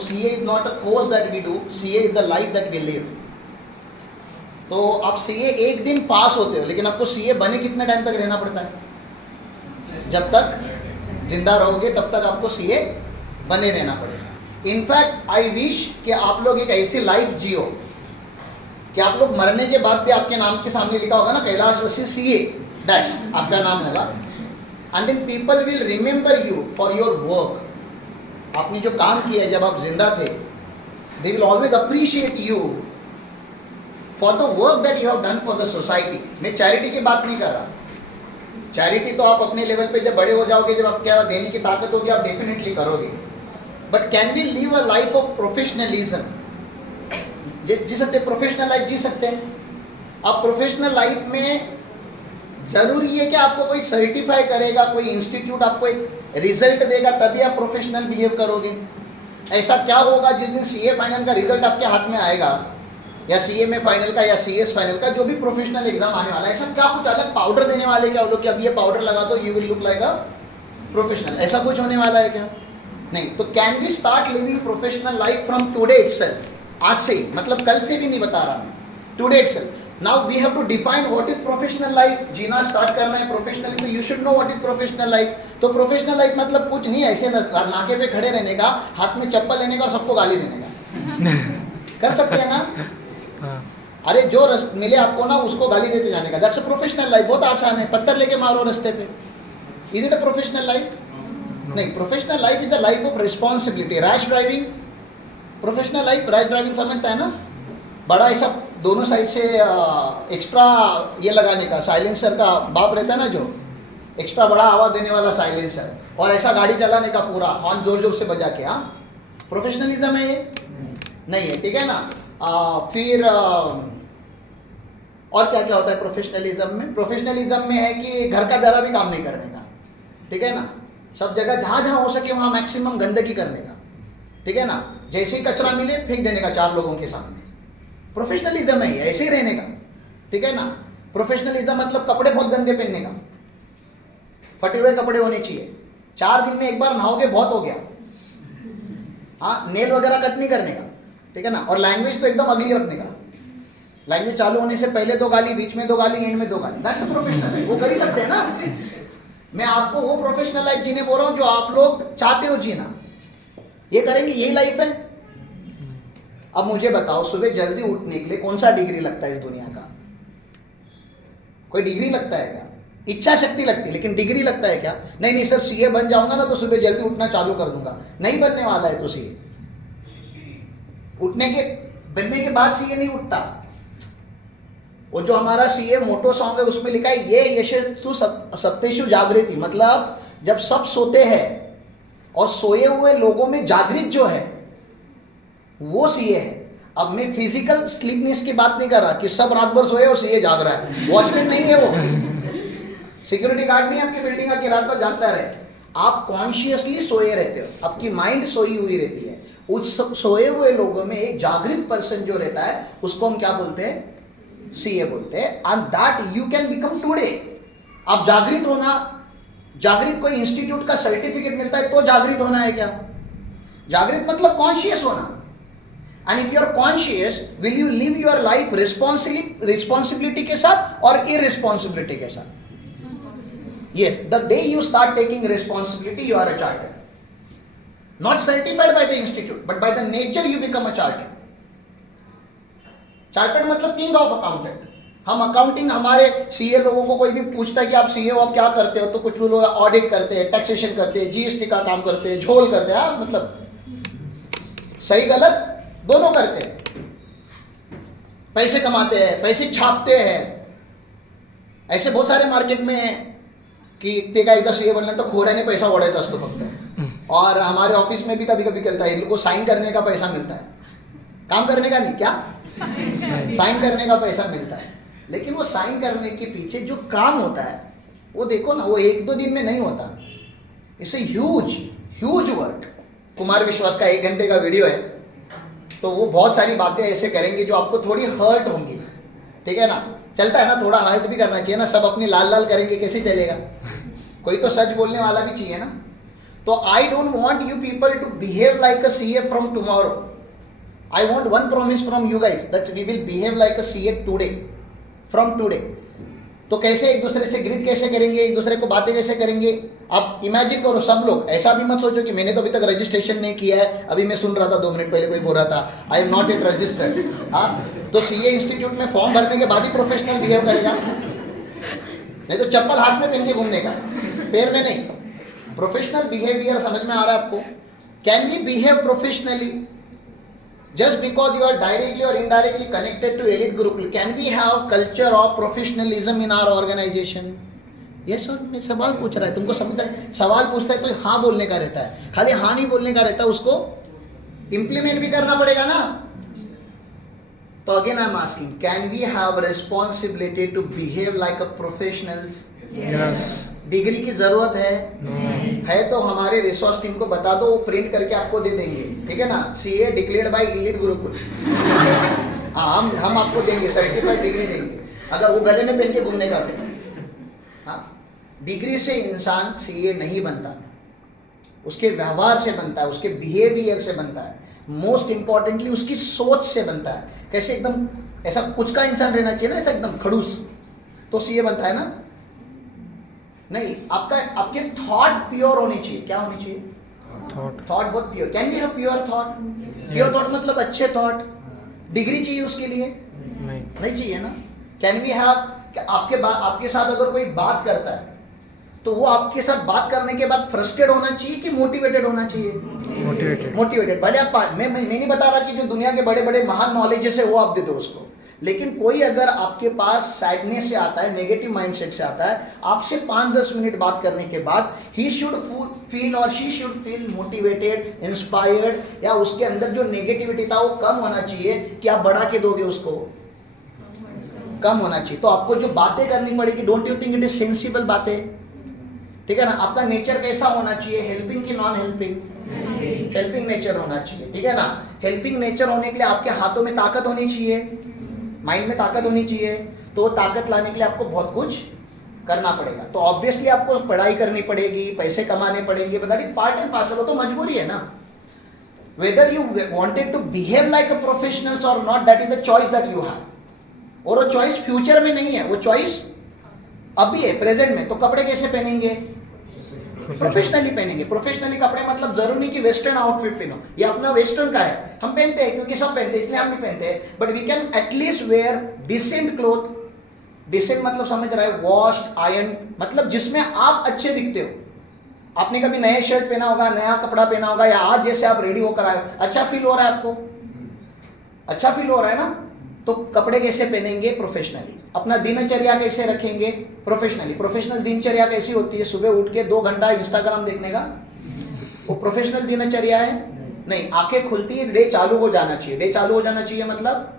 CA is not a course that we do, CA is the life that we live. तो आप CA एक दिन पास होते हो, लेकिन आपको सीए बने कितने टाइम तक रहना पड़ता है? जब तक जिंदा रहोगे तब तक आपको सीए बने रहना पड़ेगा। इनफैक्ट आई विश कि आप लोग एक ऐसी लाइफ जियो कि आप लोग मरने के बाद भी आपके नाम के सामने लिखा होगा ना कैलाश वसी सीए डैश, आपका नाम होगा, and then people will remember you for your work. आपने जो काम किया है जब आप जिंदा थे, they will always appreciate you for the work that you have done for the society. मैं चैरिटी की बात नहीं कर रहा, चैरिटी तो आप अपने लेवल पे जब बड़े हो जाओगे, जब आप क्या देने की ताकत होगी, आप डेफिनेटली करोगे। But can we live a life of professionalism? जी सकते, प्रोफेशनल लाइफ जी सकते हैं। अब प्रोफेशनल लाइफ में जरूरी है कि आपको कोई सर्टिफाई करेगा, कोई इंस्टीट्यूट आपको एक रिजल्ट देगा तभी आप प्रोफेशनल बिहेव करोगे। ऐसा क्या होगा जिस दिन सीए फाइनल का रिजल्ट आपके हाथ में आएगा, या सीए में फाइनल का या सीएस फाइनल का, जो भी प्रोफेशनल एग्जाम आने वाला है, ऐसा क्या कुछ अलग पाउडर देने वाले क्या वो लोग कि अब ये पाउडर लगा दो you will look like a professional, ऐसा कुछ होने वाला है क्या? नहीं। तो can we start living professional life from today itself? आज से ही, मतलब कल से भी नहीं बता रहा मैं, today itself. Now we have to define what is professional life. जीना स्टार्ट करना है प्रोफेशनली, तो you should know what is professional life. तो प्रोफेशनल लाइफ मतलब कुछ नहीं ऐसे नाके पे खड़े रहने का, हाथ में चप्पल लेने का और सबको गाली देने का। कर सकते हैं ना? अरे जो मिले आपको ना उसको गाली देते जाने का, दैट्स अ प्रोफेशनल लाइफ। बहुत आसान है, पत्थर लेके मारो रास्ते पे। Is it a professional life? नहीं। Professional life is the life of responsibility. Rash driving professional life, rash driving समझता है ना, बड़ा ऐसा दोनों साइड से एक्स्ट्रा ये लगाने का, साइलेंसर का बाप रहता है ना, जो एक्स्ट्रा बड़ा आवाज देने वाला साइलेंसर, और ऐसा गाड़ी चलाने का पूरा हॉर्न जोर जोर से बजा के। हाँ, प्रोफेशनलिज्म है ये? नहीं है, ठीक है ना। फिर और क्या क्या होता है प्रोफेशनलिज्म में? प्रोफेशनलिज्म में है कि घर का जरा भी काम नहीं करने का, ठीक है ना। सब जगह जहाँ जहाँ हो सके वहाँ मैक्सिमम गंदगी करने का, ठीक है ना। जैसे ही कचरा मिले फेंक देने का 4 लोगों के सामने। प्रोफेशनलिज्म है, ऐसे ही रहने का, ठीक है ना। प्रोफेशनलिज्म मतलब कपड़े बहुत गंदे पहनने का, फटे हुए कपड़े होने चाहिए। 4 दिन में एक बार नहाओगे बहुत हो गया। हाँ, नेल वगैरह कट नहीं करने का, ठीक है ना। और लैंग्वेज तो एकदम अगली रखने का। लैंग्वेज चालू होने से पहले 2 गाली, बीच में 2 गाली, एंड में 2 गाली। That's a professional life. वो कर ही सकते हैं ना। मैं आपको वो प्रोफेशनल लाइफ जीने बोल रहा हूँ जो आप लोग चाहते हो जीना। ये करेंगे, यही लाइफ है। अब मुझे बताओ, सुबह जल्दी उठने के लिए कौन सा डिग्री लगता है इस दुनिया का? कोई डिग्री लगता है क्या? इच्छा शक्ति लगती है, लेकिन डिग्री लगता है क्या? नहीं नहीं सर, सीए बन जाऊंगा ना तो सुबह जल्दी उठना चालू कर दूंगा। नहीं बनने वाला है तो सीए। बनने के बाद सीए नहीं उठता। वो जो हमारा सीए मोटो सॉन्ग है उसमें लिखा है ये यशस्सु सप्तेषु जागृति, मतलब जब सब सोते हैं और सोए हुए लोगों में जागृत जो है वो सीए है। अब मैं फिजिकल स्लीपनेस की बात नहीं कर रहा कि सब रात भर सोए और सीए जाग रहा है। वॉचमैन नहीं है वो, सिक्योरिटी गार्ड नहीं है आपकी बिल्डिंग का कि रात भर जागता रहे। आप कॉन्शियसली सोए रहते हो, आपकी माइंड सोई हुई रहती है। उस सोए हुए लोगों में एक जागृत पर्सन जो रहता है उसको हम क्या बोलते हैं? सीए बोलते हैं। And that you can become today. आप जागृत होना, जागृत कोई इंस्टीट्यूट का सर्टिफिकेट मिलता है तो जागृत होना है क्या? जागृत मतलब कॉन्शियस होना। And if you are conscious, will you live your life responsibility के साथ और इररिस्पॉन्सिबिलिटी के साथ? Yes, the day you start taking responsibility you are a chartered, not certified by the institute but by the nature you become a chartered. Chartered मतलब king of accountant। हम accounting, हमारे CA लोगों को कोई भी पूछता है कि आप सीए हो, आप क्या करते हो, तो कुछ लोग ऑडिट करते हैं, टैक्सेशन करते हैं, जीएसटी का काम करते हैं, झोल करते हैं। हाँ, मतलब सही गलत दोनों करते हैं। पैसे कमाते हैं, पैसे छापते हैं। ऐसे बहुत सारे मार्केट में की ते का एकदा सीए बनलं तर खोऱ्याने पैसा ओढायचा असतो फक्त। और हमारे ऑफिस में भी कभी कभी चलता है, इनको साइन करने का पैसा मिलता है, काम करने का नहीं, क्या साइन करने का पैसा मिलता है। लेकिन वो साइन करने के पीछे जो काम होता है वो देखो ना, वो 1-2 दिन में नहीं होता। It's a huge work. Kumar विश्वास का 1 घंटे का वीडियो है, तो वो बहुत सारी बातें ऐसे करेंगे जो आपको थोड़ी हर्ट होंगी, ठीक है ना। चलता है ना, थोड़ा हर्ट भी करना चाहिए ना। सब अपनी लाल लाल करेंगे कैसे चलेगा? कोई तो सच बोलने वाला भी चाहिए ना। तो I don't want you people to behave like a CA from tomorrow. I want one promise from you guys that we will behave like a CA today, from today. तो कैसे एक दूसरे से ग्रीट कैसे करेंगे, एक दूसरे को बातें कैसे करेंगे. आप इमेजिन करो सब लोग, ऐसा भी मत सोचो कि मैंने तो अभी तक रजिस्ट्रेशन नहीं किया है. अभी मैं सुन रहा था 2 मिनट पहले कोई बोल रहा था I am not at registered. हाँ, तो सीए इंस्टीट्यूट में फॉर्म भरने के बाद ही प्रोफेशनल बिहेव करेगा, नहीं तो चप्पल हाथ में पहन के घूमने का, पैर में नहीं. प्रोफेशनल बिहेवियर समझ में आ रहा है आपको. Can we behave professionally just because you are directly or indirectly connected to elite group? Can we have culture of professionalism in our organization? ये सर मैं सवाल पूछ रहा है, तुमको समझ है. सवाल पूछता है तो हाँ बोलने का रहता है, खाली हाँ नहीं बोलने का रहता है, उसको इम्प्लीमेंट भी करना पड़ेगा ना. तो again I am asking, can we have responsibility to behave like a professionals? Degree की जरूरत है तो हमारे रिसोर्स टीम को बता दो, वो प्रिंट करके आपको दे देंगे, ठीक है ना. CA declared by elite group. हाँ, हम आपको देंगे, सर्टिफाइड डिग्री देंगे, अगर वो गले में पहन के घूमने का. फिर हाँ, डिग्री से इंसान सीए नहीं बनता, उसके व्यवहार से बनता है, उसके बिहेवियर से बनता है, मोस्ट इंपॉर्टेंटली उसकी सोच से बनता है. कैसे एकदम ऐसा कुछ का इंसान रहना चाहिए ना, ऐसा एकदम खड़ूस, तो सीए बनता है ना. नहीं, आपके थॉट प्योर होने चाहिए. क्या होने चाहिए? थॉट बहुत pure. Can we have pure thought? Pure thought मतलब अच्छे थॉट. डिग्री चाहिए उसके लिए? नहीं चाहिए ना. कैन वी हैव, आपके साथ अगर कोई बात करता है तो वो आपके साथ बात करने के बाद फ्रस्ट्रेटेड होना चाहिए कि मोटिवेटेड होना चाहिए? मोटिवेटेड. भले आप, मैं नहीं बता रहा कि जो दुनिया के बड़े बड़े महान नॉलेजेस है वो आप दे दो उसको, लेकिन कोई अगर आपके पास सैडनेस से आता है, नेगेटिव माइंडसेट से आता है, आपसे 5-10 मिनट बात करने के बाद ही शुड फील और she should feel motivated, inspired, या उसके अंदर जो नेगेटिविटी था वो कम होना चाहिए. कि आप बढ़ा के दोगे उसको? कम होना चाहिए. तो आपको जो बातें करनी पड़ेगी, don't you think it is sensible बातें? ठीक है ना. आपका नेचर कैसा होना चाहिए? हेल्पिंग की नॉन हेल्पिंग? हेल्पिंग नेचर होना चाहिए, ठीक है ना. हेल्पिंग नेचर होने के लिए आपके हाथों में ताकत होनी चाहिए, माइंड में ताकत होनी चाहिए. तो ताकत लाने के लिए आपको बहुत कुछ करना पड़ेगा. तो ऑब्वियसली आपको पढ़ाई करनी पड़ेगी, पैसे कमाने पड़ेंगे, but that is part and parcel. तो मजबूरी है ना. Whether you wanted to behave like a professionals और not, that is the choice that you have. और वो चॉइस फ्यूचर में नहीं है, वो चॉइस अभी है, प्रेजेंट में. तो कपड़े कैसे पहनेंगे? प्रोफेशनली पहनेंगे. प्रोफेशनली कपड़े मतलब जरूरी नहीं कि वेस्टर्न आउटफिट पहनो. ये अपना वेस्टर्न का है, हम पहनते हैं क्योंकि सब पहनते हैं इसलिए हम भी पहनते हैं. But we can at least wear decent cloth. Decent मतलब समझ रहा है, वॉश्ड, आयरन, मतलब जिसमें आप अच्छे दिखते हो. आपने कभी नया शर्ट पहना होगा, नया कपड़ा पहना होगा, या आज जैसे आप रेडी होकर आए, अच्छा फील हो रहा है आपको? अच्छा फील हो रहा है ना. तो कपड़े कैसे पहनेंगे? प्रोफेशनली. अपना दिनचर्या कैसे रखेंगे? प्रोफेशनली. प्रोफेशनल दिनचर्या कैसी होती है? सुबह उठ के 2 घंटा इंस्टाग्राम देखने का, वो प्रोफेशनल दिनचर्या है? नहीं. आंखें खुलती है, डे चालू हो जाना चाहिए. डे चालू हो जाना चाहिए मतलब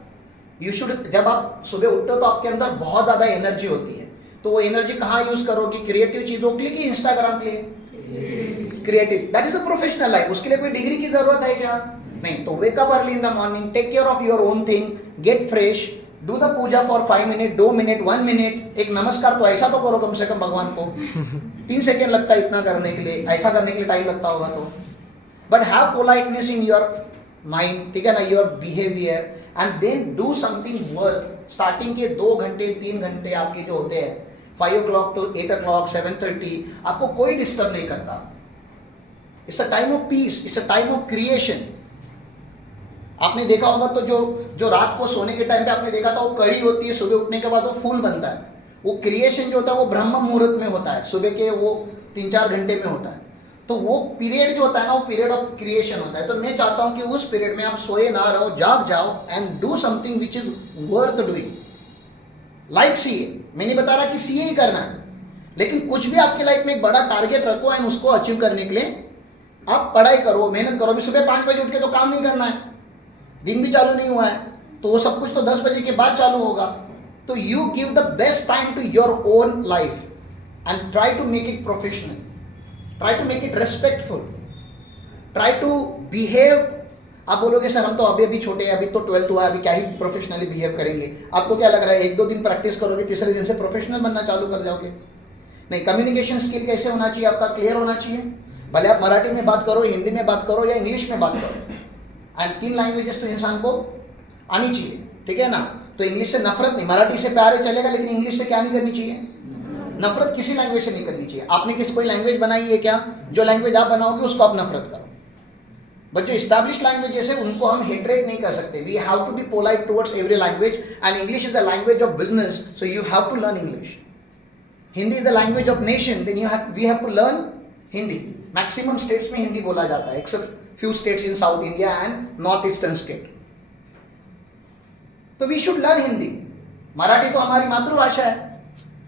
यू शुड, जब आप सुबह उठते हो तो आपके अंदर बहुत ज़्यादा एनर्जी होती है. तो वो एनर्जी कहाँ यूज करोगे? क्रिएटिव चीज़ों के लिए कि इंस्टाग्राम के लिए? Creative. That is the professional life. उसके लिए कोई डिग्री की जरूरत है क्या? नहीं. तो wake up early in the morning, take care of your own thing, get fresh, do the puja for 5 minute, 2 minute, 1 minute. एक नमस्कार तो ऐसा तो करो कम से कम भगवान को. 3 सेकेंड लगता है इतना करने के लिए, ऐसा करने के लिए टाइम लगता होगा तो. But have politeness in your mind, ठीक है ना, your behaviour, and then do something worth. Starting के 2 घंटे 3 घंटे आपके जो होते हैं, 5 o'clock to 8 o'clock, 7:30, आपको कोई डिस्टर्ब नहीं करता. It's a time of peace, it's a time of creation. आपने देखा होगा तो जो रात को सोने के टाइम पे आपने देखा था वो कड़ी होती है, सुबह उठने के बाद वो फूल बनता है. वो क्रिएशन जो होता है वो ब्रह्म मुहूर्त में होता है, सुबह के वो 3-4 घंटे में होता है. तो वो पीरियड जो होता है ना, वो पीरियड ऑफ क्रिएशन होता है. तो मैं चाहता हूँ कि उस पीरियड में आप सोए ना रहो, जाग जाओ and do something which is worth doing. Like CA. मैं नहीं बता रहा कि सीए ही करना है, लेकिन कुछ भी आपके लाइफ में एक बड़ा टारगेट रखो एंड उसको अचीव करने के लिए आप पढ़ाई करो, मेहनत करो. अभी सुबह 5 बजे उठ के तो काम नहीं करना है, दिन भी चालू नहीं हुआ है, तो वो सब कुछ तो 10 बजे के बाद चालू होगा. तो you give the best time to your own life and try to make it professional, try to make it respectful, try to behave. आप बोलोगे सर हम तो अभी अभी छोटे हैं, अभी तो 12th हुआ है, अभी क्या ही प्रोफेशनली बिहेव करेंगे. आपको क्या लग रहा है 1-2 दिन प्रैक्टिस करोगे, तीसरे दिन से प्रोफेशनल बनना चालू कर जाओगे? नहीं. कम्युनिकेशन स्किल कैसे होना चाहिए आपका? क्लियर होना चाहिए. भले आप मराठी में बात करो, हिंदी में बात करो या इंग्लिश में बात करो, एंड 3 लैंग्वेजेस तो इंसान को आनी चाहिए, ठीक है ना। तो इंग्लिश से नफरत नहीं, मराठी से प्यार है चलेगा, लेकिन इंग्लिश से क्या नहीं करनी चाहिए, नफरत किसी लैंग्वेज से नहीं करनी चाहिए। आपने किसी कोई लैंग्वेज बनाई है क्या, जो लैंग्वेज आप बनाओगे उसको आप नफरत करो। बट जो इस्टेब्लिश लैंग्वेजेस है उनको हम हेट्रेट नहीं कर सकते। We have to be polite towards every language, and English is the language of business, so you have to learn English. Hindi is the language of nation, then we have to learn Hindi. Maximum states में हिंदी बोला जाता है, except few states in South India and north eastern state. तो we should learn Hindi. Marathi तो हमारी मातृभाषा है,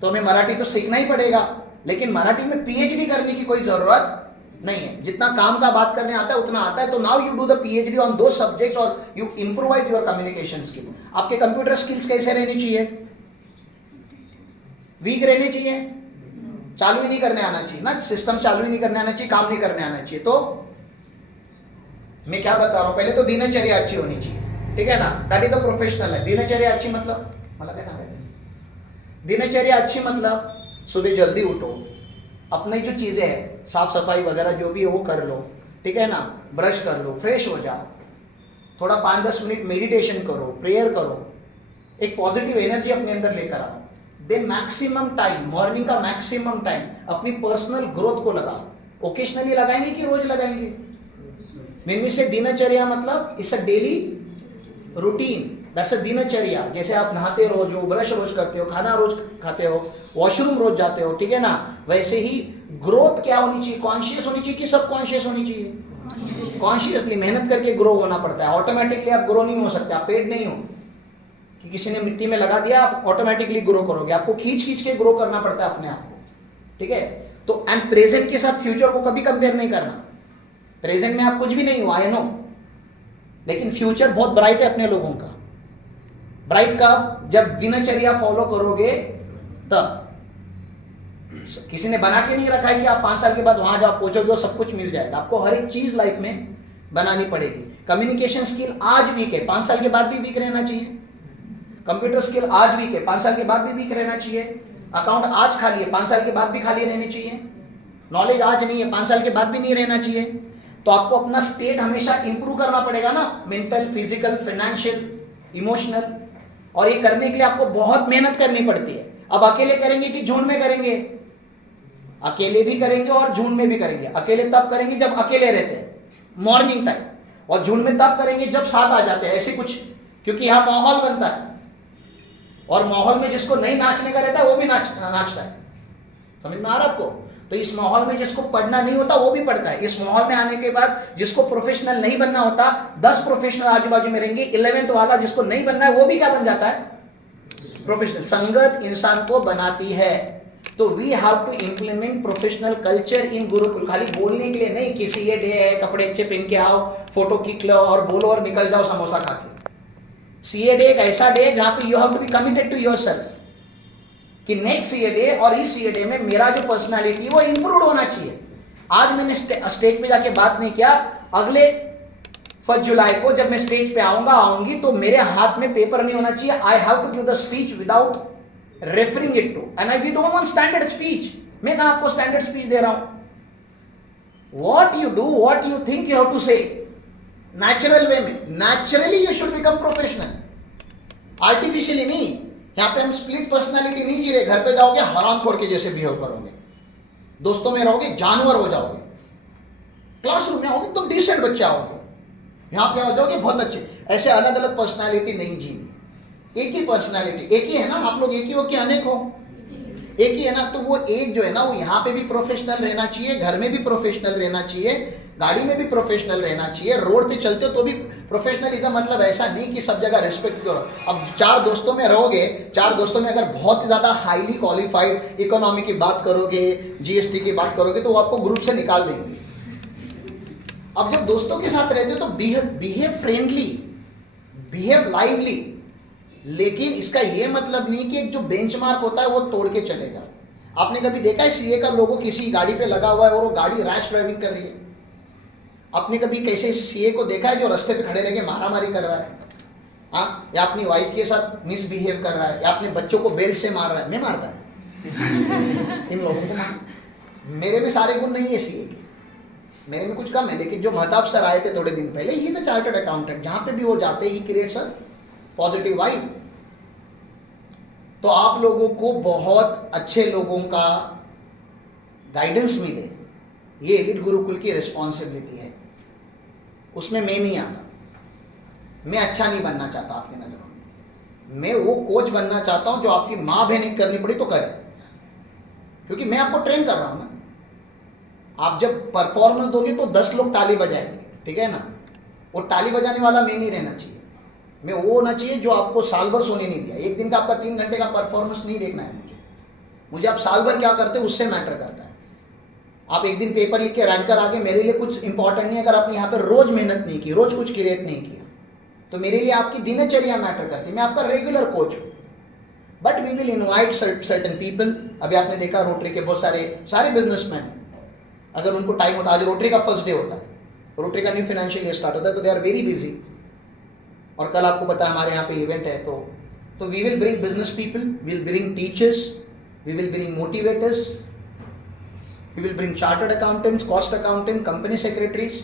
तो हमें मराठी तो सीखना ही पड़ेगा, लेकिन मराठी में पीएचडी करने की कोई जरूरत नहीं है। जितना काम का बात करने आता है उतना आता है। तो now you do the PhD on दो सब्जेक्ट्स और यू इंप्रूवाइज योर कम्युनिकेशन स्किल। आपके कंप्यूटर स्किल्स कैसे रहनी चाहिए, वीक रहने चाहिए, चालू ही नहीं करने आना चाहिए ना, सिस्टम चालू ही नहीं करने आना चाहिए, काम नहीं करने आना चाहिए। तो मैं क्या बता रहा हूं, पहले तो दिनचर्या अच्छी होनी चाहिए, ठीक है ना, दैट इज द प्रोफेशनल है। दिनचर्या अच्छी मतलब मला काय सांगायचं, दिनचर्या अच्छी मतलब सुबह जल्दी उठो, अपनी जो चीज़ें हैं साफ सफाई वगैरह जो भी है वो कर लो, ठीक है ना, ब्रश कर लो, फ्रेश हो जाओ, थोड़ा 5-10 मिनट मेडिटेशन करो, प्रेयर करो, एक पॉजिटिव एनर्जी अपने अंदर लेकर आओ। देन मैक्सिमम टाइम, मॉर्निंग का मैक्सिमम टाइम अपनी पर्सनल ग्रोथ को लगाओ। ओकेशनली लगाएंगे कि रोज लगाएंगे, मेनली से दिनचर्या मतलब it's a daily routine, that's a दिनचर्या। जैसे आप नहाते रोज हो, ब्रश रोज करते हो, खाना रोज खाते हो, वॉशरूम रोज जाते हो, ठीक है ना, वैसे ही ग्रोथ क्या होनी चाहिए, कॉन्शियस होनी चाहिए कि सब कॉन्शियस होनी चाहिए। कॉन्शियसली मेहनत करके ग्रो होना पड़ता है। ऑटोमेटिकली आप ग्रो नहीं हो सकते, आप पेड़ नहीं हो कि किसी ने मिट्टी में लगा दिया आप ऑटोमेटिकली ग्रो करोगे। आपको खींच खींच के ग्रो करना पड़ता है अपने आप को, ठीक है। तो एंड प्रेजेंट के साथ फ्यूचर को कभी कंपेयर नहीं करना। प्रेजेंट में आप कुछ भी नहीं हो, आई नो, लेकिन फ्यूचर बहुत ब्राइट है अपने लोगों का। ब्राइट का जब दिनचर्या फॉलो करोगे तब। किसी ने बना के नहीं रखा है कि आप 5 साल के बाद वहां जाओ पहुंचोगे और सब कुछ मिल जाएगा। आपको हर एक चीज लाइफ में बनानी पड़ेगी। कम्युनिकेशन स्किल आज वीक है, 5 साल के बाद भी वीक रहना चाहिए। कंप्यूटर स्किल आज वीक है, 5 साल के बाद भी वीक रहना चाहिए। अकाउंट आज खाली है, 5 साल के बाद भी खाली रहने चाहिए। नॉलेज आज नहीं है, 5 साल के बाद भी नहीं रहना चाहिए। तो आपको अपना स्टेट हमेशा इंप्रूव करना पड़ेगा ना, मेंटल, फिजिकल, फाइनेंशियल, इमोशनल। और ये करने के लिए आपको बहुत मेहनत करनी पड़ती है। अब अकेले करेंगे कि झुंड में करेंगे? अकेले भी करेंगे और झुंड में भी करेंगे। अकेले तब करेंगे जब अकेले रहते हैं मॉर्निंग टाइम, और झुंड में तब करेंगे जब साथ आ जाते हैं, ऐसे कुछ। क्योंकि यहाँ माहौल बनता है, और माहौल में जिसको नहीं नाचने का रहता है वो भी नाचता है। समझ में आ रहा है आपको? तो इस माहौल में जिसको पढ़ना नहीं होता वो भी पढ़ता है। इस माहौल में आने के बाद जिसको प्रोफेशनल नहीं बनना होता, 10 प्रोफेशनल आजू बाजू में रहेंगे, 11th वाला जिसको नहीं बनना है वो भी क्या बन जाता है? प्रोफेशनल। संगत इंसान को बनाती है। तो we have to implement professional culture in Gurukul. खाली बोलने के लिए नहीं, किसी ये डे है, कपड़े अच्छे पहन के आओ, फोटो खींच लो और बोलो और निकल जाओ समोसा खा के। सीए डे एक ऐसा डे है जहां पे you have to be committed to yourself कि नेक्स्ट सीए डे और इस सीए डे में मेरा जो पर्सनालिटी वो इंप्रूव होना चाहिए। आज मैंने स्टेज पे जाके बात नहीं किया, अगले 1 जुलाई को जब मैं स्टेज पे आऊंगी तो मेरे हाथ में पेपर नहीं होना चाहिए। I have to give the speech without referring it to, and we don't want standard speech. मैं कहां आपको स्टैंडर्ड स्पीच दे रहा हूं? What you do, what you think, you have to say natural way में। Naturally you should become professional, artificially नहीं। यहाँ पे हम स्प्लिट पर्सनालिटी नहीं जी रहे। घर पे जाओगे हरामखोर के जैसे बिहेव करोगे, दोस्तों में रहोगे जानवर हो जाओगे, क्लासरूम में आओगे एकदम डिसेंट बच्चे आओगे, यहाँ पे आ जाओगे बहुत अच्छे। ऐसे अलग अलग पर्सनालिटी नहीं जीनी, एक ही पर्सनालिटी। एक ही है ना, आप लोग एक ही हो कि अनेक हो? एक ही है ना। तो वो एक जो है ना वो यहाँ पे भी प्रोफेशनल रहना चाहिए, घर में भी प्रोफेशनल रहना चाहिए, गाड़ी में भी प्रोफेशनल रहना चाहिए, रोड पे चलते हो तो भी प्रोफेशनलिज्म। मतलब ऐसा नहीं कि सब जगह रिस्पेक्ट करो। अब 4 दोस्तों में रहोगे, 4 दोस्तों में अगर बहुत ज़्यादा हाईली क्वालिफाइड इकोनॉमी की बात करोगे, जीएसटी की बात करोगे, तो वो आपको ग्रुप से निकाल देंगे। अब जब दोस्तों के साथ रहते हो तो बिहेव फ्रेंडली, बिहेव लाइवली। लेकिन इसका ये मतलब नहीं कि एक जो बेंचमार्क होता है वो तोड़ के चलेगा। आपने कभी देखा है सीए का लोगो किसी गाड़ी पे लगा हुआ है और वो गाड़ी रैश ड्राइविंग कर रही है? आपने कभी कैसे सीए को देखा है जो रास्ते पे खड़े रहकर मारामारी कर रहा है? हाँ, या अपनी वाइफ के साथ मिसबिहेव कर रहा है, या अपने बच्चों को बेल्ट से मार रहा है? मैं मारता है इन लोगों को। मेरे में सारे गुण नहीं है सीए के, मेरे में कुछ कम है, लेकिन जो महताब सर आए थे थोड़े दिन पहले, ही द चार्टर्ड अकाउंटेंट, जहां पे भी वो जाते he creates a positive vibe. तो आप लोगों को बहुत अच्छे लोगों का गाइडेंस मिले, ये एलिट गुरुकुल की रिस्पॉन्सिबिलिटी है। उसमें मैं नहीं आता, मैं अच्छा नहीं बनना चाहता आपकी नजरों में, मैं वो कोच बनना चाहता हूं जो आपकी माँ बहन करनी पड़ी तो करे, क्योंकि मैं आपको ट्रेन कर रहा हूं ना। आप जब परफॉर्मेंस दोगे तो 10 लोग ताली बजाएंगे, ठीक है ना। वो ताली बजाने वाला मैं नहीं रहना चाहिए, मैं वो होना चाहिए जो आपको साल भर सोने नहीं दिया। एक दिन का आपका 3 घंटे का परफॉर्मेंस नहीं देखना है मुझे आप साल भर क्या करते हैं उससे मैटर करता है। आप एक दिन पेपर लिख के रैंकर आ गए, मेरे लिए कुछ इंपॉर्टेंट नहीं। अगर आपने यहाँ पे रोज मेहनत नहीं की, रोज कुछ क्रिएट नहीं किया, तो मेरे लिए आपकी दिनचर्या मैटर करती है। मैं आपका रेगुलर कोच हूँ, but we will invite certain people. अभी आपने देखा रोटरी के बहुत सारे बिजनेसमैन, अगर उनको टाइम होता, आज रोटरी का फर्स्ट डे होता है, रोटरी का न्यू फाइनेंशियल ईयर स्टार्ट होता है, तो दे आर वेरी बिजी। और कल आपको पता है हमारे यहाँ पे इवेंट है, तो we will bring business people, we will bring teachers, we will bring motivators, we will bring chartered accountants, cost accountant, company secretaries.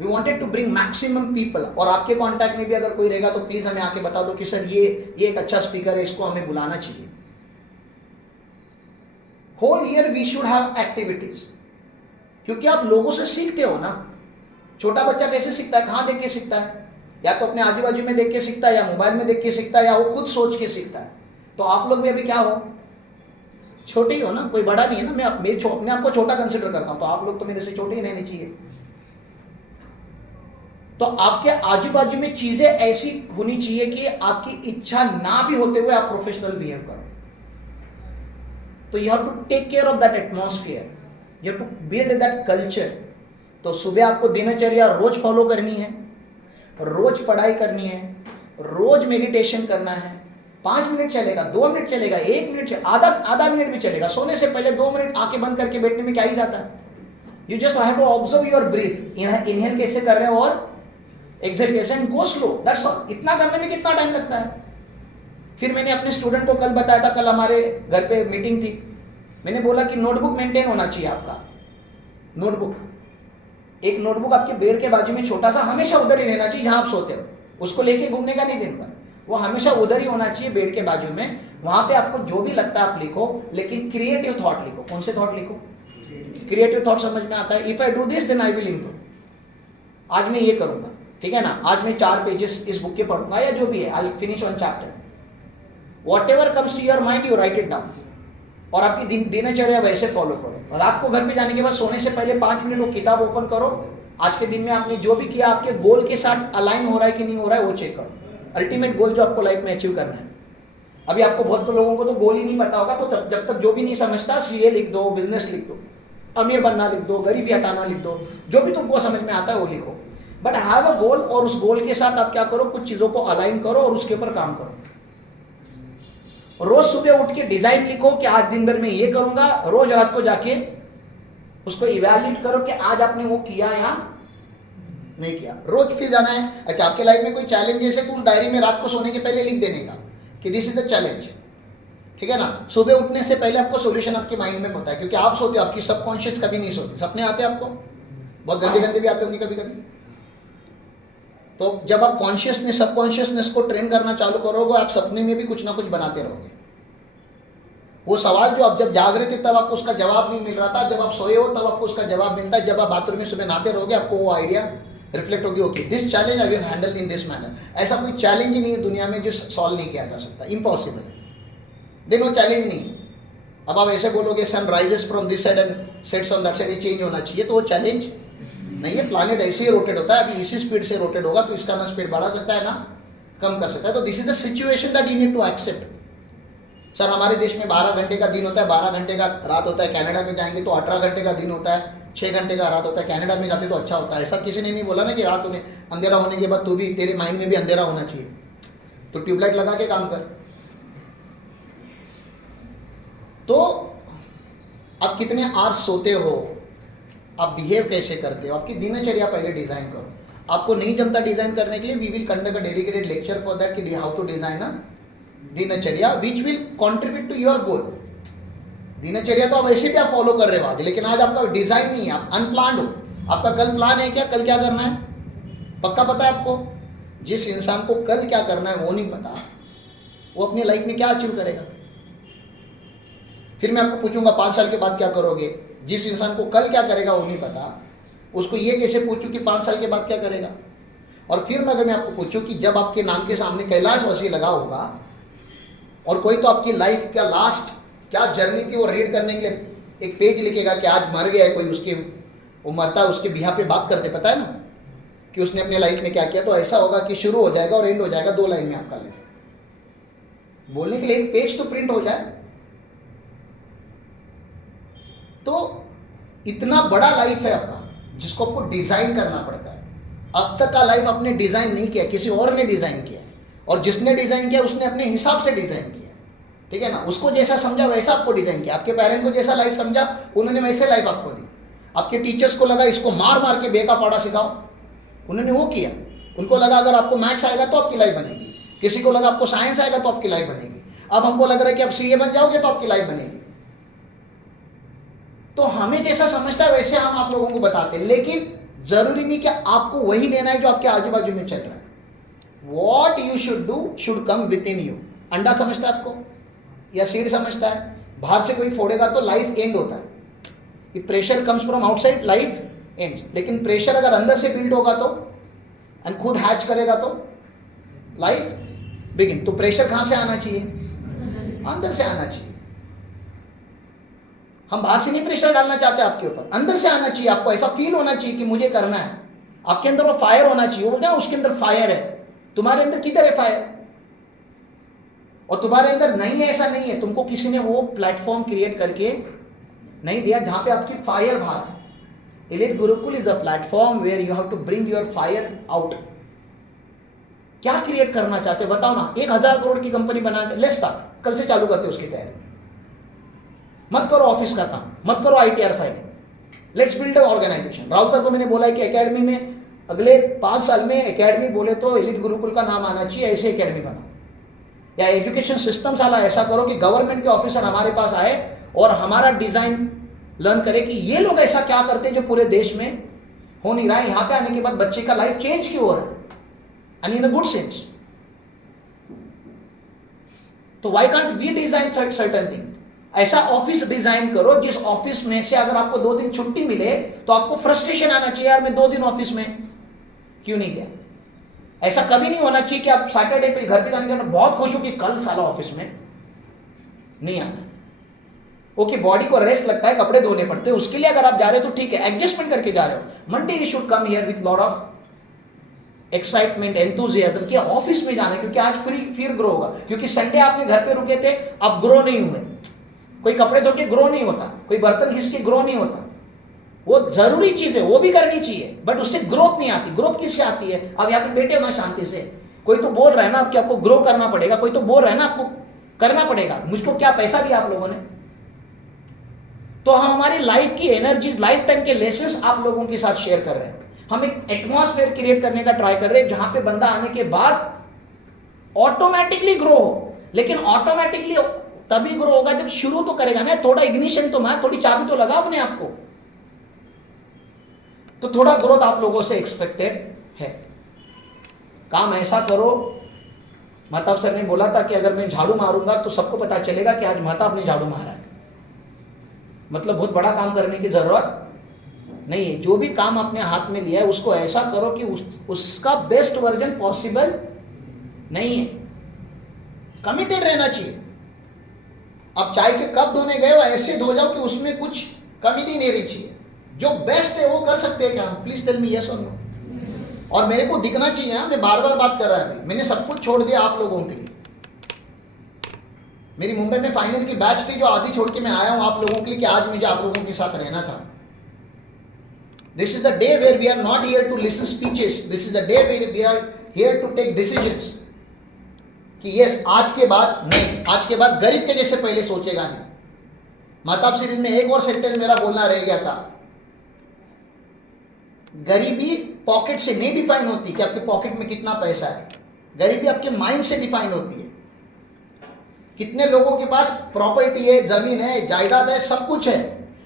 We wanted to bring maximum people. और आपके कॉन्टैक्ट में भी अगर कोई रहेगा तो प्लीज हमें आके बता दो कि सर ये एक अच्छा स्पीकर है, इसको हमें बुलाना चाहिए। Whole year we should have activities, क्योंकि आप लोगों से सीखते हो ना। छोटा बच्चा कैसे सीखता है, कहाँ देख के सीखता है? या तो अपने आजू बाजू में देख के सीखता है, या मोबाइल में देख के सीखता है, या वो खुद सोच के सीखता है। तो आप लोग भी अभी क्या हो, छोटे ही हो ना, कोई बड़ा नहीं है ना। मैं आपको छोटा कंसिडर करता हूं, तो आप लोग तो मेरे से छोटे ही रहने चाहिए। तो आपके आजू बाजू में चीजें ऐसी होनी चाहिए कि आपकी इच्छा ना भी होते हुए आप प्रोफेशनल बिहेव करो। तो you have to take care of that atmosphere, you have to build that culture. तो सुबह आपको दिनचर्या रोज फॉलो करनी है, रोज पढ़ाई करनी है, रोज मेडिटेशन करना है। 5 मिनट चलेगा, 2 मिनट चलेगा, 1 मिनट चलेगा, आधा मिनट भी चलेगा। सोने से पहले 2 मिनट आंखें बंद करके बैठने में क्या ही जाता है। You just have to observe your breath, inhale कैसे कर रहे हो और एक्सहेल कैसे, and go slow, that's all. इतना करने में कितना टाइम लगता है? फिर मैंने अपने स्टूडेंट को कल बताया था, कल हमारे घर पे मीटिंग थी, मैंने बोला कि नोटबुक मेंटेन होना चाहिए आपका। नोटबुक, एक नोटबुक आपके बेड के बाजू में छोटा सा हमेशा उधर ही रहना चाहिए जहां आप सोते हो। उसको लेके घूमने का नहीं दिन भर, वो हमेशा उधर ही होना चाहिए बेड के बाजू में। वहां पे आपको जो भी लगता है आप लिखो, लेकिन क्रिएटिव थॉट लिखो। कौन से थॉट लिखो? क्रिएटिव थॉट समझ में आता है। If I do this then I will improve. आज मैं ये करूंगा, ठीक है ना, आज मैं 4 पेजेस इस बुक के पढ़ूंगा, या जो भी है, I will finish 1 chapter. Whatever comes to your mind you write it down, और आपकी दिनचर्या वैसे फॉलो करो। और आपको घर पे जाने के बाद सोने से पहले 5 मिनट वो किताब ओपन करो, आज के दिन में आपने जो भी किया आपके गोल के साथ अलाइन हो रहा है कि नहीं हो रहा है वो चेक करो। अल्टीमेट गोल जो आपको लाइफ में अचीव करना है। अभी आपको बहुत लोगों को तो गोल ही नहीं पता होगा, तो जब तक जो भी नहीं समझता, सीए लिख दो, बिजनेस लिख दो, अमीर बनना लिख दो, गरीबी हटाना लिख दो, जो भी तुमको समझ में आता है वो लिखो। बट हैव अ गोल, और उस गोल के साथ आप क्या करो, कुछ चीजों को अलाइन करो और उसके ऊपर काम करो। रोज सुबह उठ के डिजाइन लिखो कि आज दिन भर में ये करूंगा। रोज रात को जाके उसको इवैल्यूएट करो कि आज आपने वो किया या नहीं किया। रोज फिर जाना है। अच्छा, आपके लाइफ में कोई चैलेंज है तो डायरी में रात को सोने के पहले लिख देने का कि दिस इज द चैलेंज, ठीक है ना। सुबह उठने से पहले आपको सॉल्यूशन आपके माइंड में होता है, क्योंकि आप सोते हो, आपकी सबकॉन्शियस कभी नहीं सोती। सपने आते हैं आपको, बहुत गंदे गंदे भी आते होंगे कभी कभी। तो जब आप कॉन्शियसनेस सबकॉन्शियसनेस को ट्रेन करना चालू करोगे, आप सपने में भी कुछ ना कुछ बनाते रहोगे। वो सवाल जो आप जब जाग रहे थे तब आपको उसका जवाब नहीं मिल रहा था, जब आप सोए हो तब आपको उसका जवाब मिलता है। जब आप बाथरूम में सुबह नहाते रहोगे, आपको वो आइडिया रिफ्लेक्ट होगी, okay this challenge I will handle in this manner. ऐसा कोई चैलेंज ही नहीं है दुनिया में जो सॉल्व नहीं किया जा सकता, इम्पॉसिबल है। देन वो चैलेंज नहीं है। अब आप ऐसे बोलोगे sun rises from this side and sets on that side, ये चेंज होना चाहिए, तो वो चैलेंज नहीं है। प्लानेट ऐसे ही रोटेट होता है, अभी इसी स्पीड से रोटेट होगा, तो इसका ना स्पीड बढ़ा सकता है ना कम कर सकता है। तो this is the situation that you need to accept. Sir हमारे देश में 12 घंटे का दिन होता है, 12 घंटे का रात होता है। कनाडा में जाएंगे तो 18 घंटे का दिन होता है, 6 घंटे का रात होता है। कनाडा में जाते तो अच्छा होता है। ऐसा किसी ने नहीं बोला ना कि रात होने अंधेरा होने के बाद तू भी, तेरे माइंड में भी अंधेरा होना चाहिए, तो ट्यूबलाइट लगा के काम कर। तो आप कितने आवर्स सोते हो, आप बिहेव कैसे करते हो, आपकी दिनचर्या पहले डिजाइन करो। आपको नहीं जमता डिजाइन करने के लिए, we will conduct a dedicated lecture for that कि how to design a dincharya which will contribute to your goal. दिनचर्या तो अब ऐसे भी आप फॉलो कर रहे हो आज, लेकिन आज आपका डिजाइन नहीं है, आप अनप्लान्ड हो। आपका कल प्लान है क्या, कल क्या करना है? पक्का पता है आपको? जिस इंसान को कल क्या करना है वो नहीं पता, वो अपनी लाइफ में क्या अचीव करेगा? फिर मैं आपको पूछूंगा 5 साल के बाद क्या करोगे? जिस इंसान को कल क्या करेगा वो नहीं पता, उसको ये कैसे पूछूं कि 5 साल के बाद क्या करेगा? और फिर अगर मैं आपको पूछूं कि जब आपके नाम के सामने कैलाशवासी लगा होगा और कोई तो आपकी लाइफ का लास्ट क्या जर्नी थी वो रीड करने के लिए एक पेज लिखेगा कि आज मर गया है कोई, उसके वो मरता है उसके बिहा पे बात करते, पता है ना कि उसने अपने लाइफ में क्या किया, तो ऐसा होगा कि शुरू हो जाएगा और एंड हो जाएगा 2 लाइन में आपका लाइफ। बोलने के लिए एक पेज तो प्रिंट हो जाए। तो इतना बड़ा लाइफ है आपका जिसको आपको डिजाइन करना पड़ता है। अब तक का लाइफ आपने डिजाइन नहीं किया, किसी और ने डिजाइन किया, और जिसने डिजाइन किया उसने अपने हिसाब से डिजाइन किया, ठीक है ना? उसको जैसा समझा वैसा आपको डिजाइन किया। आपके पेरेंट को जैसा लाइफ समझा उन्होंने वैसे लाइफ आपको दी। आपके टीचर्स को लगा इसको मार मार के बेका पाड़ा सिखाओ, उन्होंने वो किया। उनको लगा अगर आपको मैथ्स आएगा तो आपकी लाइफ बनेगी, किसी को लगा आपको साइंस आएगा तो आपकी लाइफ बनेगी। अब हमको लग रहा है कि आप सीए बन जाओगे तो आपकी लाइफ बनेगी। तो हमें जैसा समझता है वैसे हम आप लोगों को बताते हैं, लेकिन जरूरी नहीं कि आपको वही लेना है जो आपके आजू बाजू में चल रहा है। What you should do should come with in you. अंडा समझता है आपको या सीड समझता है? बाहर से कोई फोड़ेगा तो लाइफ एंड होता है। If pressure comes from outside life and, लेकिन प्रेशर अगर अंदर से बिल्ड होगा तो एंड खुद हैच करेगा तो लाइफ बिगिन। तो प्रेशर कहां से आना चाहिए? अंदर से आना चाहिए। हम बाहर से नहीं प्रेशर डालना चाहते आपके ऊपर, अंदर से आना चाहिए। आपको ऐसा फील होना चाहिए कि मुझे करना है। आपके अंदर वो फायर होना चाहिए। वो बोलते हैं ना उसके अंदर फायर है, तुम्हारे अंदर किधर है फायर? और तुम्हारे अंदर नहीं है ऐसा नहीं है, तुमको किसी ने वो प्लेटफॉर्म क्रिएट करके नहीं दिया जहां पे आपकी फायर बाहर है। Elite Gurukul is the platform where you have to bring your fire out. क्या क्रिएट करना चाहते हो बताओ ना? 1000 करोड़ की कंपनी बना के लेट्स स्टार्ट, कल से चालू करते हो उसकी तैयारी। मत करो ऑफिस का काम, मत करो ITR filing, let's build a organisation. Rahul sir को मैंने बोला है कि एकेडमी में अगले 5 साल में एकेडमी बोले तो एलिट गुरुकुल का नाम आना चाहिए, ऐसे एकेडमी बनाओ। या एजुकेशन सिस्टम साला ऐसा करो कि गवर्नमेंट के ऑफिसर हमारे पास आए और हमारा डिजाइन लर्न करे कि ये लोग ऐसा क्या करते हैं जो पूरे देश में हो नहीं रहा है। यहां पे आने के बाद बच्चे का लाइफ चेंज क्यों हो रहा है, and in a good sense. तो why can't we design certain thing? ऐसा ऑफिस डिजाइन करो जिस ऑफिस में से अगर आपको 2 दिन छुट्टी मिले तो आपको फ्रस्ट्रेशन आना चाहिए, यार मैं 2 दिन ऑफिस में क्यों नहीं गया। ऐसा कभी नहीं होना चाहिए कि आप सैटरडे पे घर पे जाने के बाद बहुत खुश हो कि कल साला ऑफिस में नहीं आना। ओके, बॉडी को रेस्ट लगता है, कपड़े धोने पड़ते हैं, उसके लिए अगर आप जा रहे हो तो ठीक है, एडजस्टमेंट करके जा रहे हो। Monday you should come here with lot of excitement enthusiasm कि ऑफिस में जाना है, क्योंकि आज फिर ग्रो होगा। क्योंकि संडे आपने घर पे रुके थे, अब ग्रो नहीं हुए। कोई कपड़े धो के ग्रो नहीं होता, कोई बर्तन घिस के ग्रो नहीं होता। वो जरूरी चीज है, वो भी करनी चाहिए, बट उससे ग्रोथ नहीं आती। ग्रोथ किससे आती है? अब यहाँ पे बैठे हो ना शांति से, कोई तो बोल रहा है ना आपको आपको ग्रो करना पड़ेगा, कोई तो बोल रहा है ना आपको करना पड़ेगा। मुझको क्या पैसा दिया आप लोगों ने? तो हम हमारी लाइफ की एनर्जी, लाइफ टाइम के लेसन्स आप लोगों के साथ शेयर कर रहे हैं। हम एक एटमॉस्फेयर क्रिएट करने का ट्राई कर रहे हैं जहां पे बंदा आने के बाद ऑटोमेटिकली ग्रो हो। लेकिन ऑटोमेटिकली तभी ग्रो होगा जब शुरू तो करेगा ना, थोड़ा इग्निशन तो मार, थोड़ी चाबी तो लगा अपने आप को। तो थोड़ा ग्रोथ आप लोगों से एक्सपेक्टेड है। काम ऐसा करो, महताब सर ने बोला था कि अगर मैं झाड़ू मारूंगा तो सबको पता चलेगा कि आज महताब ने झाड़ू मारा है। मतलब बहुत बड़ा काम करने की जरूरत नहीं है। जो भी काम अपने हाथ में लिया है उसको ऐसा करो कि उसका बेस्ट वर्जन पॉसिबल नहीं है। कमिटेड रहना चाहिए। अब चाय के कप धोने गए हो, ऐसे धो जाओ कि उसमें कुछ कमी नहीं रही चाहिए। जो बेस्ट है वो कर सकते हैं क्या हम? प्लीज टेल मी यस और नो। और मेरे को दिखना चाहिए, मैं बार बार बात कर रहा है, मैंने सब कुछ छोड़ दिया आप लोगों के लिए। मेरी मुंबई में फाइनल की बैच थी जो आधी छोड़ के मैं आया हूं आप लोगों के लिए कि आज मुझे आप लोगों के साथ रहना था। This is the day where we are not here to listen speeches, this is the day where we are here to take decisions कि यस आज के बाद नहीं, आज के बाद गरीब के जैसे पहले सोचेगा नहीं। महताब सीरीज में एक और सेंटेंस मेरा बोलना रह गया था। गरीबी पॉकेट से नहीं डिफाइन होती कि आपके पॉकेट में कितना पैसा है, गरीबी आपके माइंड से डिफाइन होती है। कितने लोगों के पास प्रॉपर्टी है, जमीन है, जायदाद है, सब कुछ है,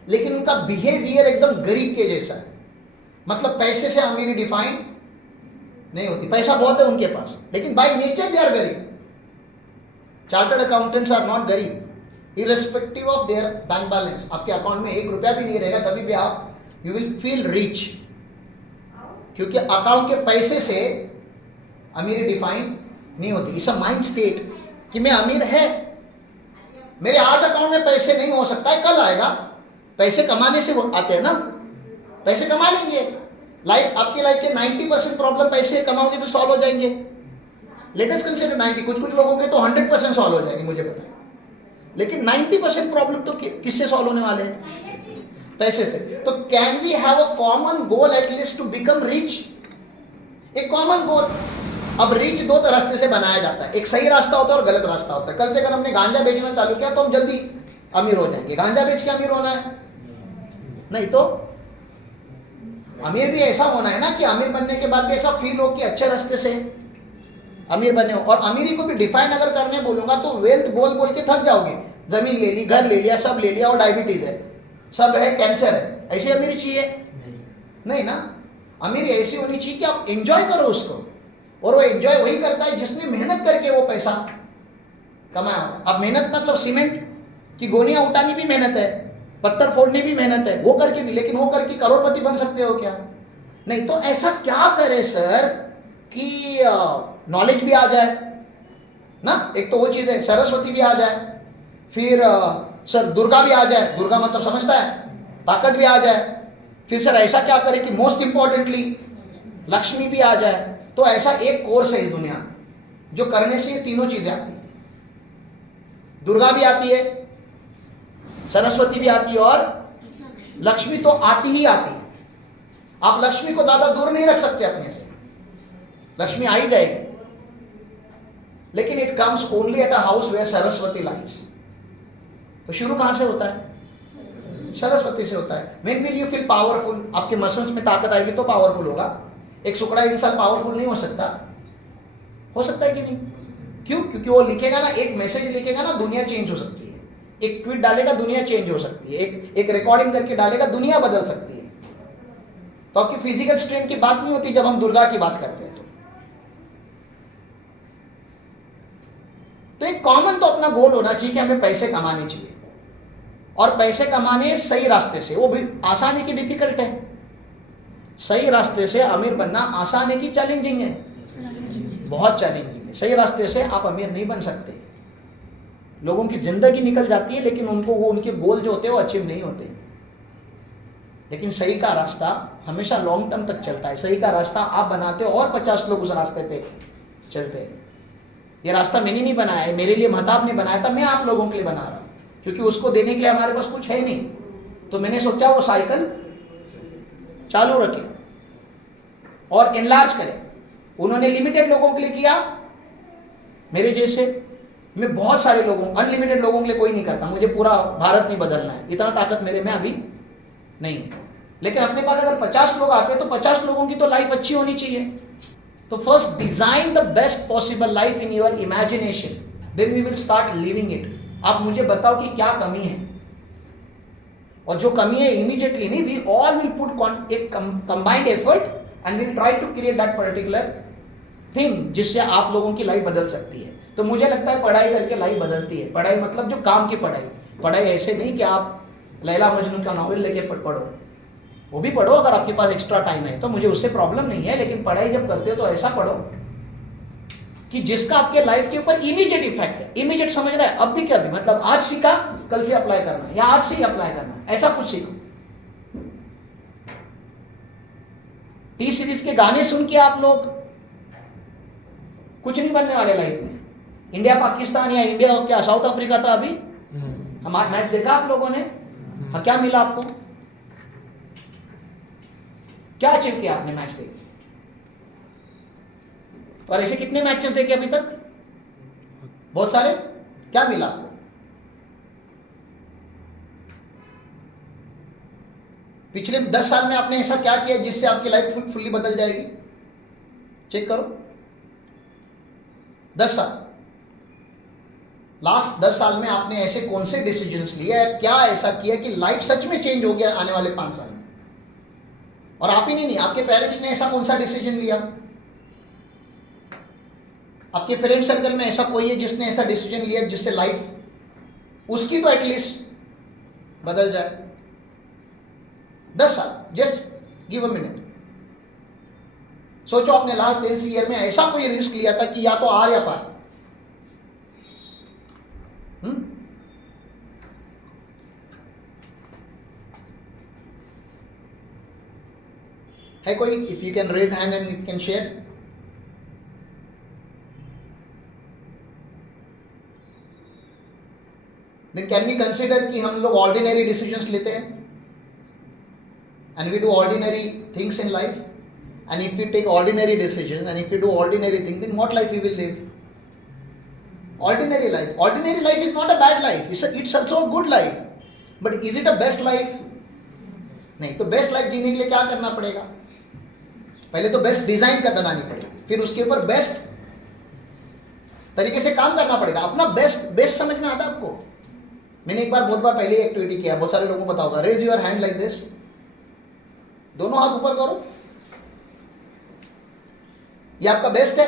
लेकिन उनका बिहेवियर एकदम गरीब के जैसा है। मतलब पैसे से अमीरी डिफाइन नहीं होती। पैसा बहुत है उनके पास, लेकिन बाय नेचर दे आर गरीब। चार्टर्ड अकाउंटेंट्स आर नॉट गरीब, irrespective of their bank balance. आपके अकाउंट में 1 रुपया भी नहीं रहेगा तभी भी आप यू विल फील रिच, क्योंकि अकाउंट के पैसे से अमीरी डिफाइन नहीं होती। इट्स अ माइंड स्टेट कि मैं अमीर है, मेरे आज अकाउंट में पैसे नहीं हो सकता है, कल आएगा। पैसे कमाने से आते हैं ना, पैसे कमा लेंगे। लाइफ, आपकी लाइफ के 90% प्रॉब्लम पैसे कमाओगे तो सॉल्व हो जाएंगे। लेट अस कंसीडर 90, कुछ लोगों के तो 100% सॉल्व हो जाएंगे, मुझे पता है। लेकिन 90% प्रॉब्लम तो किससे सॉल्व होने वाले हैं? पैसे से। तो can we have a common goal at least to become rich? एक कॉमन गोल। अब रिच 2 रास्ते से बनाया जाता है, एक सही रास्ता होता है और गलत रास्ता होता है। कल से अगर हमने गांजा बेचना चालू किया तो हम जल्दी अमीर हो जाएंगे। गांजा बेच के अमीर होना है? नहीं। तो अमीर भी ऐसा होना है ना कि अमीर बनने के बाद भी ऐसा फील हो कि अच्छे रास्ते से अमीर बने हो। और अमीरी को भी डिफाइन अगर करने बोलूंगा तो वेल्थ बोल बोल के थक जाओगे। जमीन ले ली, घर ले लिया, सब ले लिया और डायबिटीज है, सब है, कैंसर है, ऐसी अमीरी चाहिए? नहीं ना। अमीरी ऐसी होनी चाहिए कि आप एंजॉय करो उसको, और वो एंजॉय वही करता है जिसने मेहनत करके वो पैसा कमाया होगा। अब मेहनत मतलब सीमेंट की गोनियां उठानी भी मेहनत है, पत्थर फोड़ने भी मेहनत है, वो करके भी। लेकिन वो करके करोड़पति बन सकते हो क्या? नहीं। तो ऐसा क्या करे सर कि नॉलेज भी आ जाए ना, एक तो वो चीज है, सरस्वती भी आ जाए, फिर सर दुर्गा भी आ जाए। दुर्गा मतलब समझता है, ताकत भी आ जाए। फिर सर ऐसा क्या करे कि मोस्ट इंपॉर्टेंटली लक्ष्मी भी आ जाए। तो ऐसा एक कोर्स है इस दुनिया में जो करने से ये तीनों चीजें आती है। दुर्गा भी आती है, सरस्वती भी आती है और लक्ष्मी तो आती ही आती है। आप लक्ष्मी को ज्यादा दूर नहीं रख सकते अपने से, लक्ष्मी आ ही जाएगी। लेकिन it comes only at a house where Saraswati lies. तो शुरू कहां से होता है? सरस्वती से होता है। When will you feel powerful? आपके मसल्स में ताकत आएगी तो पावरफुल होगा। एक सुकड़ा इंसान पावरफुल नहीं हो सकता? हो सकता है कि नहीं? क्यों? क्योंकि वो लिखेगा ना, एक मैसेज लिखेगा ना, दुनिया चेंज हो सकती है। एक ट्वीट डालेगा, दुनिया चेंज हो सकती है। एक रिकॉर्डिंग करके डालेगा, दुनिया बदल सकती है। तो आपकी फिजिकल स्ट्रेंथ की बात नहीं होती जब हम दुर्गा की बात करते हैं। तो एक कॉमन तो अपना गोल होना चाहिए कि हमें पैसे कमाने चाहिए, और पैसे कमाने सही रास्ते से। वो भी आसान है कि डिफिकल्ट है? सही रास्ते से अमीर बनना आसान है कि चैलेंजिंग है? बहुत चैलेंजिंग है। सही रास्ते से आप अमीर नहीं बन सकते। लोगों की जिंदगी निकल जाती है, लेकिन उनको वो उनके गोल जो होते हैं वो अचीव नहीं होते। लेकिन सही का रास्ता हमेशा लॉन्ग टर्म तक चलता है। सही का रास्ता आप बनाते हो और 50 लोग उस रास्ते पे चलते हैं। ये रास्ता मैंने नहीं बनाया है, मेरे लिए महताब ने बनाया था, मैं आप लोगों के लिए बना रहा हूँ। क्योंकि उसको देने के लिए हमारे पास कुछ है नहीं, तो मैंने सोचा वो साइकिल चालू रखे और एनलार्ज करें। उन्होंने लिमिटेड लोगों के लिए किया, मेरे जैसे। मैं बहुत सारे लोगों, अनलिमिटेड लोगों के लिए कोई नहीं करता। मुझे पूरा भारत नहीं बदलना है, इतना ताकत मेरे में अभी नहीं है। लेकिन अपने पास अगर 50 लोग आते हैं तो 50 लोगों की तो लाइफ अच्छी होनी चाहिए। तो first design the best possible life in your imagination, then we will start living it. आप मुझे बताओ कि क्या कमी है, और जो कमी है इमीडिएटली नहीं, वी ऑल विल पुट एक combined effort and will try to create that particular thing जिससे आप लोगों की लाइफ बदल सकती है। तो मुझे लगता है पढ़ाई करके लाइफ बदलती है। पढ़ाई मतलब जो काम की पढ़ाई, पढ़ाई ऐसे नहीं कि आप लैला मजनू का नॉवेल लेके पढ़ो, वो भी पढ़ो अगर आपके पास एक्स्ट्रा टाइम है तो, मुझे उससे प्रॉब्लम नहीं है। लेकिन पढ़ाई जब करते हो तो ऐसा पढ़ो कि जिसका आपके लाइफ के ऊपर इमीडिएट इफेक्ट है। इमीडिएट समझ रहा है? अब भी क्या भी मतलब आज सीखा कल से अप्लाई करना, या आज से ही अप्लाई करना, ऐसा कुछ सीखो। टी सीरीज के गाने सुन के आप लोग कुछ नहीं बनने वाले लाइफ में। इंडिया पाकिस्तान या इंडिया क्या साउथ अफ्रीका था अभी, हमारा मैच देखा आप लोगों ने? हाँ, क्या मिला आपको? क्या अचीव किया आपने मैच देख? और ऐसे कितने मैचेस देखे अभी तक? बहुत सारे। क्या मिला आपको? पिछले 10 साल में आपने ऐसा क्या किया जिससे आपकी लाइफ फुल्ली बदल जाएगी? चेक करो। 10 साल, लास्ट 10 साल में आपने ऐसे कौन से डिसीजंस लिए, क्या ऐसा किया कि लाइफ सच में चेंज हो गया आने वाले 5 साल में? और आप ही नहीं, आपके पेरेंट्स ने ऐसा कौन सा डिसीजन लिया? आपके फ्रेंड सर्कल में ऐसा कोई है जिसने ऐसा डिसीजन लिया जिससे लाइफ उसकी तो एटलीस्ट बदल जाए? 10 साल, जस्ट गिव अ मिनट। सोचो आपने लास्ट 10 ईयर में ऐसा कोई रिस्क लिया था कि या तो आर या पार। है कोई? If you can raise hand and you can share. Then can we consider कि हम लोग ऑर्डिनरी डिसीजंस लेते हैं and we do ordinary things in life, and if we take ordinary decisions and if we do ordinary things, then what life we will live? Ordinary life. Ordinary life is not a bad life, it's also a good life, but is it a best life? नहीं। तो best life जीने के लिए क्या करना पड़ेगा? पहले तो बेस्ट डिजाइन का बनानी पड़ेगी, फिर उसके ऊपर बेस्ट तरीके से काम करना पड़ेगा। अपना बेस्ट समझ में आता है आपको? मैंने एक बार बहुत बार पहले एक्टिविटी किया, बहुत सारे लोगों को बताऊंगा। Raise your hand like this, दोनों हाथ ऊपर करो, ये आपका बेस्ट है।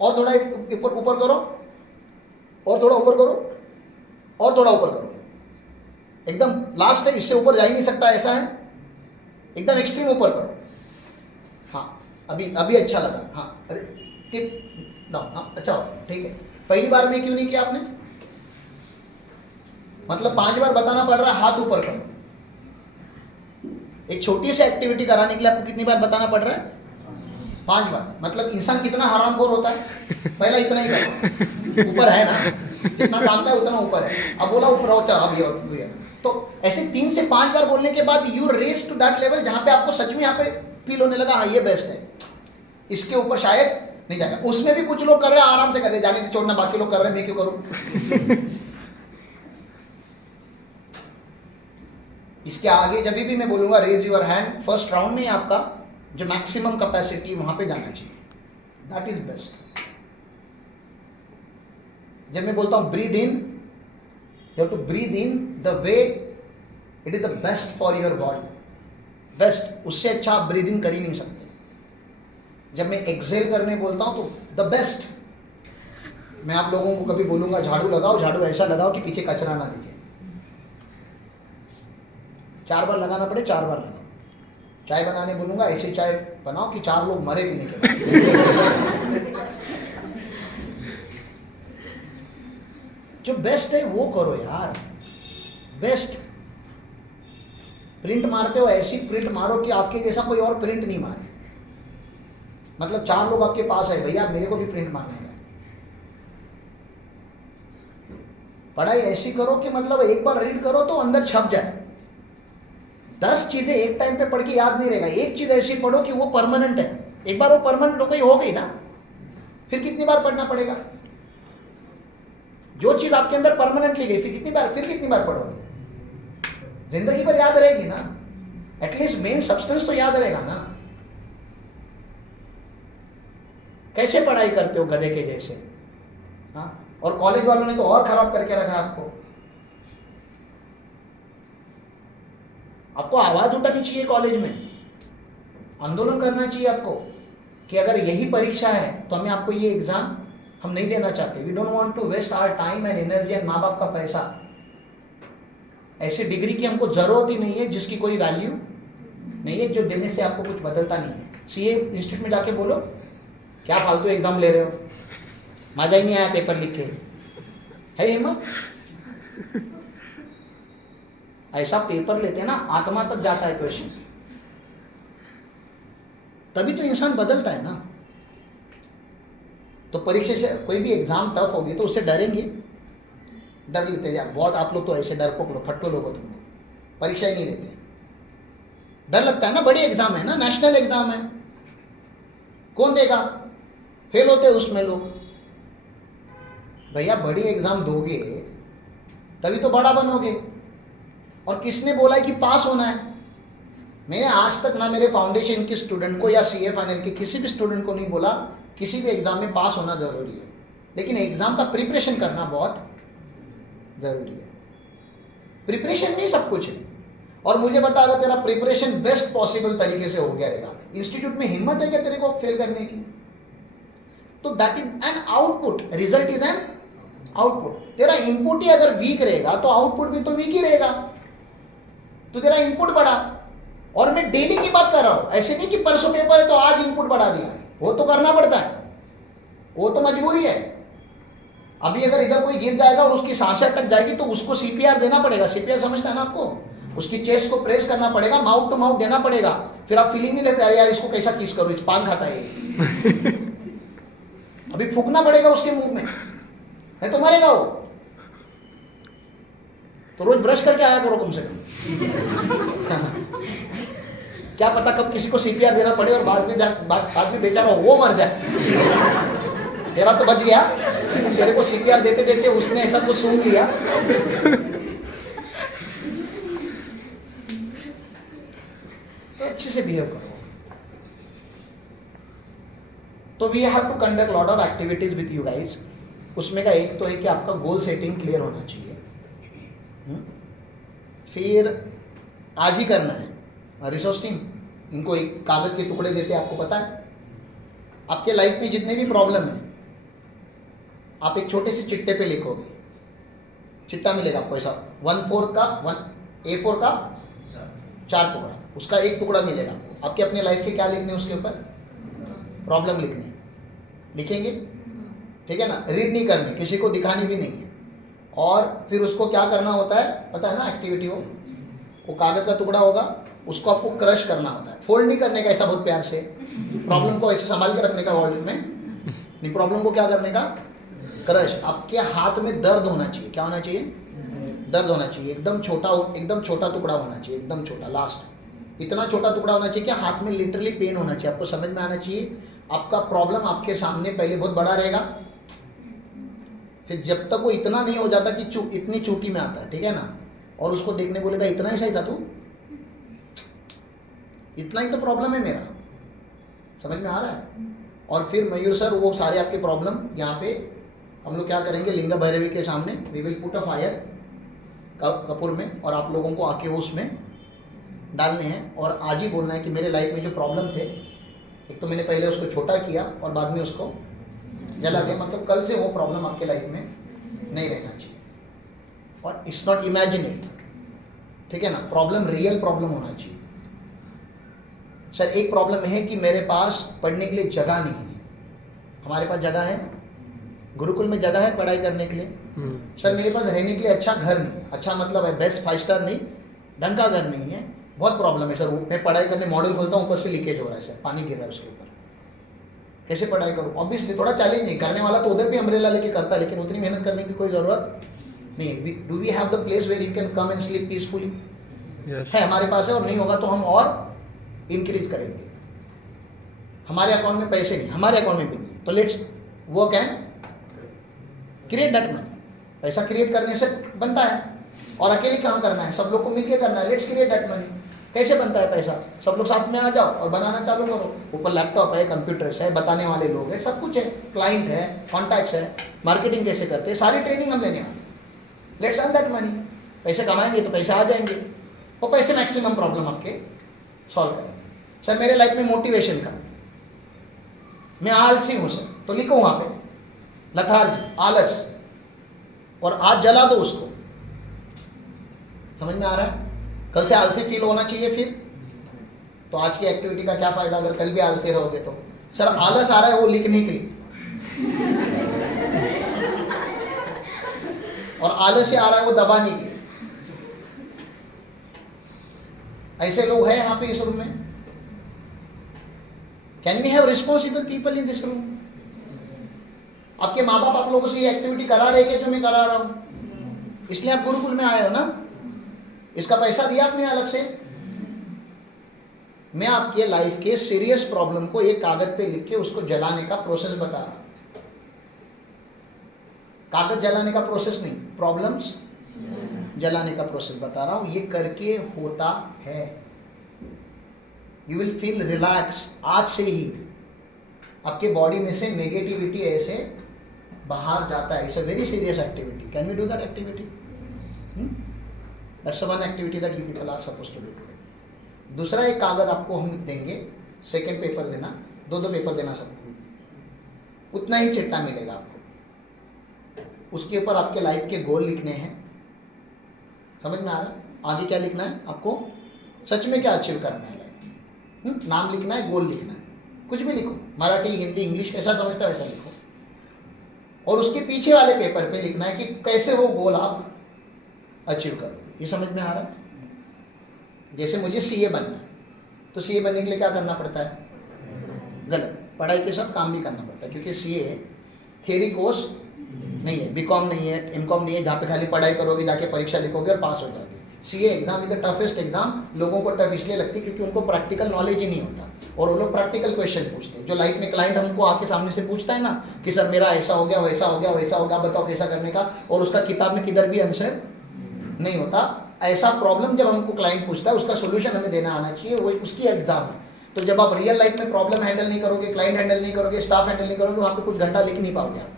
और थोड़ा ऊपर करो, और थोड़ा ऊपर करो, और थोड़ा ऊपर करो। एकदम लास्ट है, इससे ऊपर जा ही नहीं सकता, ऐसा है। एकदम एक्सट्रीम ऊपर करो। हाँ, अभी अच्छा लगा। हाँ, अरे टिप डाउन। हाँ, अच्छा हो, ठीक है। पहली बार में क्यों नहीं किया आपने? मतलब 5 बार बताना पड़ रहा है हाथ ऊपर करो। एक छोटी सी एक्टिविटी कराने के लिए आपको कितनी बार बताना पड़ रहा है? 5 बार। मतलब इंसान कितना हरामखोर होता है, पहला इतना ही करो। ऊपर है ना, जितना काम का है उतना ऊपर है। अब बोला ऊपर होता है, अभी और तो ऐसे 3 से 5 बार बोलने के बाद you raise to that level जहां पे आपको सच में यहाँ पे फील होने लगा, हाँ ये बेस्ट है, इसके ऊपर शायद नहीं जाएगा। उसमें भी कुछ लोग कर रहे हैं, आराम से कर रहे हैं, जाने छोड़ना, बाकी लोग कर रहे हैं, मैं क्यों करूं? इसके आगे जब भी मैं बोलूंगा raise your hand, first round में आपका जो मैक्सिमम कैपेसिटी वहां पे जाना चाहिए, दैट इज बेस्ट। जब मैं बोलता हूं breathe in, you have to breathe in the way it is the best for your body, best. उससे अच्छा आप ब्रीद इन कर ही नहीं सकते। जब मैं एक्सेल करने बोलता हूं तो द बेस्ट। मैं आप लोगों को कभी बोलूंगा झाड़ू लगाओ, झाड़ू ऐसा लगाओ कि पीछे कचरा ना दिखे। 4 बार लगाना पड़े, 4 बार लगाओ। चाय बनाने बोलूंगा, ऐसी चाय बनाओ कि 4 लोग मरे पीने के बाद। जो बेस्ट है वो करो यार, बेस्ट। प्रिंट मारते हो, ऐसी प्रिंट मारो कि आपके जैसा कोई और प्रिंट नहीं मारे। मतलब 4 लोग आपके पास है, भैया मेरे को भी प्रिंट मारने का। पढ़ाई ऐसी करो कि मतलब एक बार रीड करो तो अंदर छप जाए। 10 चीजें एक टाइम पे पढ़ के याद नहीं रहेगा। एक चीज ऐसी पढ़ो कि वो परमानेंट है। एक बार वो परमानेंट हो गई ना, फिर कितनी बार पढ़ना पड़ेगा? जो चीज आपके अंदर परमानेंटली गई, फिर कितनी बार पढ़ोगे? जिंदगी भर याद रहेगी ना। एटलीस्ट मेन सब्सटेंस तो याद रहेगा ना। कैसे पढ़ाई करते हो गधे के जैसे? हाँ, और कॉलेज वालों ने तो और खराब करके रखा आपको। आपको आवाज उठानी चाहिए कॉलेज में, आंदोलन करना चाहिए आपको कि अगर यही परीक्षा है तो हमें आपको ये एग्जाम हम नहीं देना चाहते। We don't want to waste our time and energy and माँ बाप का पैसा। ऐसी डिग्री की हमको जरूरत ही नहीं है जिसकी कोई वैल्यू नहीं है, जो देने से आपको कुछ बदलता नहीं है। सीए इंस्टीट्यूट में जाके बोलो क्या फालतू एग्जाम ले रहे हो, मजा ही नहीं आया पेपर लिख के, है हिम्मत? ऐसा पेपर लेते हैं ना, आत्मा तक जाता है क्वेश्चन। तभी तो इंसान बदलता है ना। तो परीक्षा से कोई भी एग्जाम टफ होगी तो उससे डरेंगे, डर लेते यार बहुत। आप लोग तो ऐसे डरपोक लोग, फट्टो लोग हो तुम, परीक्षा ही नहीं देते, डर लगता है ना। बड़ी एग्जाम है ना, नेशनल एग्जाम है, कौन देगा? फेल होते उसमें लोग। भैया बड़ी एग्जाम दोगे तभी तो बड़ा बनोगे। और किसने बोला है कि पास होना है? मैंने आज तक ना मेरे फाउंडेशन के स्टूडेंट को या सीए फाइनल के किसी भी स्टूडेंट को नहीं बोला किसी भी एग्जाम में पास होना जरूरी है, लेकिन एग्जाम का प्रिपरेशन करना बहुत जरूरी है। प्रिपरेशन नहीं सब कुछ है। और मुझे बता अगर तेरा प्रिपरेशन बेस्ट पॉसिबल तरीके से हो गया रहेगा, इंस्टीट्यूट में हिम्मत है क्या तेरे को फेल करने की? तो that is an output, result is an output. तेरा इनपुट ही अगर वीक रहेगा तो आउटपुट भी तो वीक ही रहेगा। तो तेरा इनपुट बढ़ा, और मैं डेली की बात कर रहा हूं, ऐसे नहीं कि परसों पेपर है तो आज इनपुट बढ़ा दिया है, वो तो करना पड़ता है, वो तो मजबूरी है। अभी अगर इधर कोई गिर जाएगा और उसकी सांसें अटक जाएगी तो उसको सीपीआर देना पड़ेगा। सीपीआर समझता है ना आपको? उसकी चेस्ट को प्रेस करना पड़ेगा, माउथ टू माउथ देना पड़ेगा। फिर आप फीलिंग नहीं लेते अरे यार इसको कैसा किस करूं, इस पान खाता है ये। अभी फूकना पड़ेगा उसके मुंह में, नहीं तो मरेगा वो। तो रोज ब्रश करके आया करो कम से कम। क्या पता कब किसी को सीपीआर देना पड़े और बाद में बेचारा वो मर जाए। तेरा तो बच गया, लेकिन तेरे को सीपीआर देते देते उसने ऐसा कुछ सूंघ लिया। तो अच्छे से बिहेव करो। तो we have to conduct lot of activities with you guys. उसमें का एक तो है कि आपका गोल सेटिंग क्लियर होना चाहिए। फिर आज ही करना है। रिसोर्स टीम इनको एक कागज के टुकड़े देते हैं, आपको पता है आपके लाइफ में जितने भी प्रॉब्लम है आप एक छोटे से चिट्टे पे लिखोगे। चिट्टा मिलेगा आपको ऐसा 1/4 का A4 का 4 टुकड़ा, उसका एक टुकड़ा मिलेगा आपको। आपके अपने लाइफ के क्या लिखने उसके ऊपर? प्रॉब्लम लिखने। लिखेंगे, ठीक है ना? रीड नहीं करने, किसी को दिखानी भी नहीं है। और फिर उसको क्या करना होता है पता है ना? एक्टिविटी वो कागज का टुकड़ा होगा, उसको आपको क्रश करना होता है। फोल्ड नहीं करने का ऐसा बहुत प्यार से, प्रॉब्लम को ऐसे संभाल के रखने का वॉलेट में नहीं, प्रॉब्लम को क्या करने का? क्रश। आपके हाथ में दर्द होना चाहिए। क्या होना चाहिए? दर्द होना चाहिए। एकदम छोटा टुकड़ा होना चाहिए, एकदम छोटा, लास्ट इतना छोटा टुकड़ा होना चाहिए कि हाथ में लिटरली पेन होना चाहिए। आपको समझ में आना चाहिए आपका प्रॉब्लम आपके सामने पहले बहुत बड़ा रहेगा, फिर जब तक वो इतना नहीं हो जाता कि इतनी चोटी में आता है, ठीक है ना? और उसको देखने बोलेगा इतना ही सही था तू, इतना ही तो प्रॉब्लम है मेरा। समझ में आ रहा है? और फिर मयूर सर वो सारे आपके प्रॉब्लम यहाँ पे हम लोग क्या करेंगे, लिंगा भैरवी के सामने we will put a fire कपूर में, और आप लोगों को आके वो उसमें डालने हैं। और आज ही बोलना है कि मेरे लाइफ में जो प्रॉब्लम थे, एक तो मैंने पहले उसको छोटा किया और बाद में उसको जला दिया। मतलब कल से वो प्रॉब्लम आपके लाइफ में नहीं रहना चाहिए। और इट्स नॉट इमेजिनेट, ठीक है ना? प्रॉब्लम रियल प्रॉब्लम होना चाहिए। सर एक प्रॉब्लम है कि मेरे पास पढ़ने के लिए जगह नहीं है। हमारे पास जगह है, गुरुकुल में जगह है पढ़ाई करने के लिए। सर मेरे पास रहने के लिए अच्छा घर नहीं, अच्छा मतलब है बेस्ट 5 स्टार नहीं, ढंग का घर नहीं है। बहुत प्रॉब्लम है सर। मैं पढ़ाई करने मॉडल खोलता हूँ, ऊपर से लीकेज हो रहा है सर, पानी गिर रहा है उसके ऊपर, कैसे पढ़ाई करूँ? ऑब्वियसली थोड़ा चैलेंज है, करने वाला तो उधर भी अम्ब्रेला लेके करता है, लेकिन उतनी मेहनत करने की कोई ज़रूरत नहीं। Do we have the place where you can come and sleep peacefully? है, हमारे पास है। और नहीं होगा तो हम और इंक्रीज करेंगे। हमारे अकाउंट में पैसे नहीं, हमारे अकाउंट में भी नहीं, तो let's work and create that money. पैसा क्रिएट करने से बनता है, और अकेले काम करना है, सब लोग को मिलकर करना है। Let's create that money. कैसे बनता है पैसा? सब लोग साथ में आ जाओ और बनाना चालू करो। ऊपर लैपटॉप है, कंप्यूटर्स है, बताने वाले लोग हैं, सब कुछ है, क्लाइंट है, कॉन्टैक्ट्स है, मार्केटिंग कैसे करते हैं, सारी ट्रेनिंग हम लेने वाले। Let's earn that money. पैसे कमाएंगे तो पैसे आ जाएंगे, और पैसे मैक्सिमम प्रॉब्लम आपके सॉल्व करेंगे। सर मेरे लाइफ में मोटिवेशन का, मैं आलसी हूँ सर, तो लिखो वहाँ पे लथार्जी, आलस, और आज जला दो उसको। समझ में आ रहा है? कल से आलसी फील होना चाहिए। फिर तो आज की एक्टिविटी का क्या फायदा अगर कल भी आलसी रहोगे तो? सर आलस आ रहा है वो लिखने के लिए, और आलस से आ रहा है वो दबाने के लिए। ऐसे लोग हैं यहाँ पे इस रूम में? Can we have responsible people in this room? आपके माँ बाप आप लोगों से ये एक्टिविटी करा रहे हैं जो मैं करा रहा हूँ, इसलिए आप गुरुकुल में आए हो ना? इसका पैसा दिया आपने अलग से? मैं आपके लाइफ के सीरियस प्रॉब्लम को एक कागज पे लिख के उसको जलाने का प्रोसेस बता रहा हूं। कागज जलाने का प्रोसेस नहीं, प्रॉब्लम्स जलाने का प्रोसेस बता रहा हूं। ये करके होता है, यू विल फील रिलैक्स। आज से ही आपके बॉडी में से नेगेटिविटी ऐसे बाहर जाता है। It's a very serious activity. Can we do that activity? That's one activity that you people are suppose to do today. दूसरा एक कागज आपको हम देंगे, सेकेंड पेपर देना, दो पेपर देना सबको, उतना ही चिट्टा मिलेगा आपको. उसके ऊपर आपके लाइफ के गोल लिखने हैं. समझ में आ रहा है? आगे क्या लिखना है आपको, सच में क्या अचीव करना है लाइफ. नाम लिखना है, गोल लिखना है, कुछ भी लिखो, मराठी हिंदी इंग्लिश कैसा समझता है वैसा लिखो. और उसके पीछे वाले पेपर पे लिखना है कि कैसे वो गोल आप अचीव करोगे. ये समझ में आ रहा है? जैसे मुझे सीए बनना है, तो सीए बनने के लिए क्या करना पड़ता है? गलत, पढ़ाई के साथ काम भी करना पड़ता है, क्योंकि सीए थियरी कोर्स नहीं है, बीकॉम नहीं है, एमकॉम नहीं है जहाँ पे खाली पढ़ाई करोगे, जाके परीक्षा लिखोगे और पास हो जाओगे. CA exam is the toughest exam. लोगों को टफ इसलिए लगती है क्योंकि उनको प्रैक्टिकल नॉलेज ही नहीं होता, और वो लोग प्रैक्टिकल क्वेश्चन पूछते हैं. जो लाइफ में क्लाइंट हमको आके सामने से पूछता है ना कि सर मेरा ऐसा हो गया, वैसा हो गया, वैसा हो गया, बताओ कैसा करने का, और उसका किताब में किधर भी आंसर नहीं होता. ऐसा प्रॉब्लम जब हमको क्लाइंट पूछता है, उसका सोल्यूशन हमें देना आना चाहिए, वो उसकी एग्जाम है. तो जब आप रियल लाइफ में प्रॉब्लम हैंडल नहीं करोगे, क्लाइंट हैंडल नहीं करोगे, स्टाफ हैंडल नहीं करोगे, वहाँ पे कुछ घंटा लिख नहीं पाओगे आप.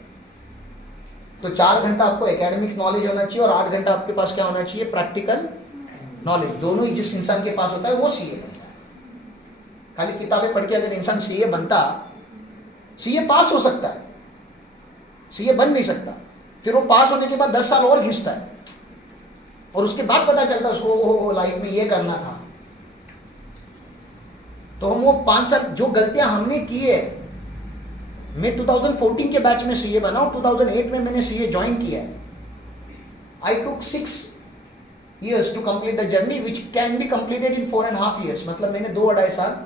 तो 4 घंटा आपको एकेडमिक नॉलेज होना चाहिए और 8 घंटा आपके पास क्या होना चाहिए? Practical knowledge. दोनों ही जिस इंसान के पास होता है वो सीए बनता है. खाली किताबें पढ़ के अगर इंसान सीए बनता, सीए पास हो सकता है, सीए बन नहीं सकता. फिर वो पास होने के बाद 10 साल और घिसता है, और उसके बाद पता चलता है उसको लाइफ में ये करना था. तो हम वो 5 साल जो गलतियां हमने की है, मैं 2014 के बैच में सीए बना हूं, 2008 में मैंने सीए ज्वाइन किया है. आई टुक 6 years to complete the journey which can be completed in 4.5 years. मतलब मैंने 2-2.5 साल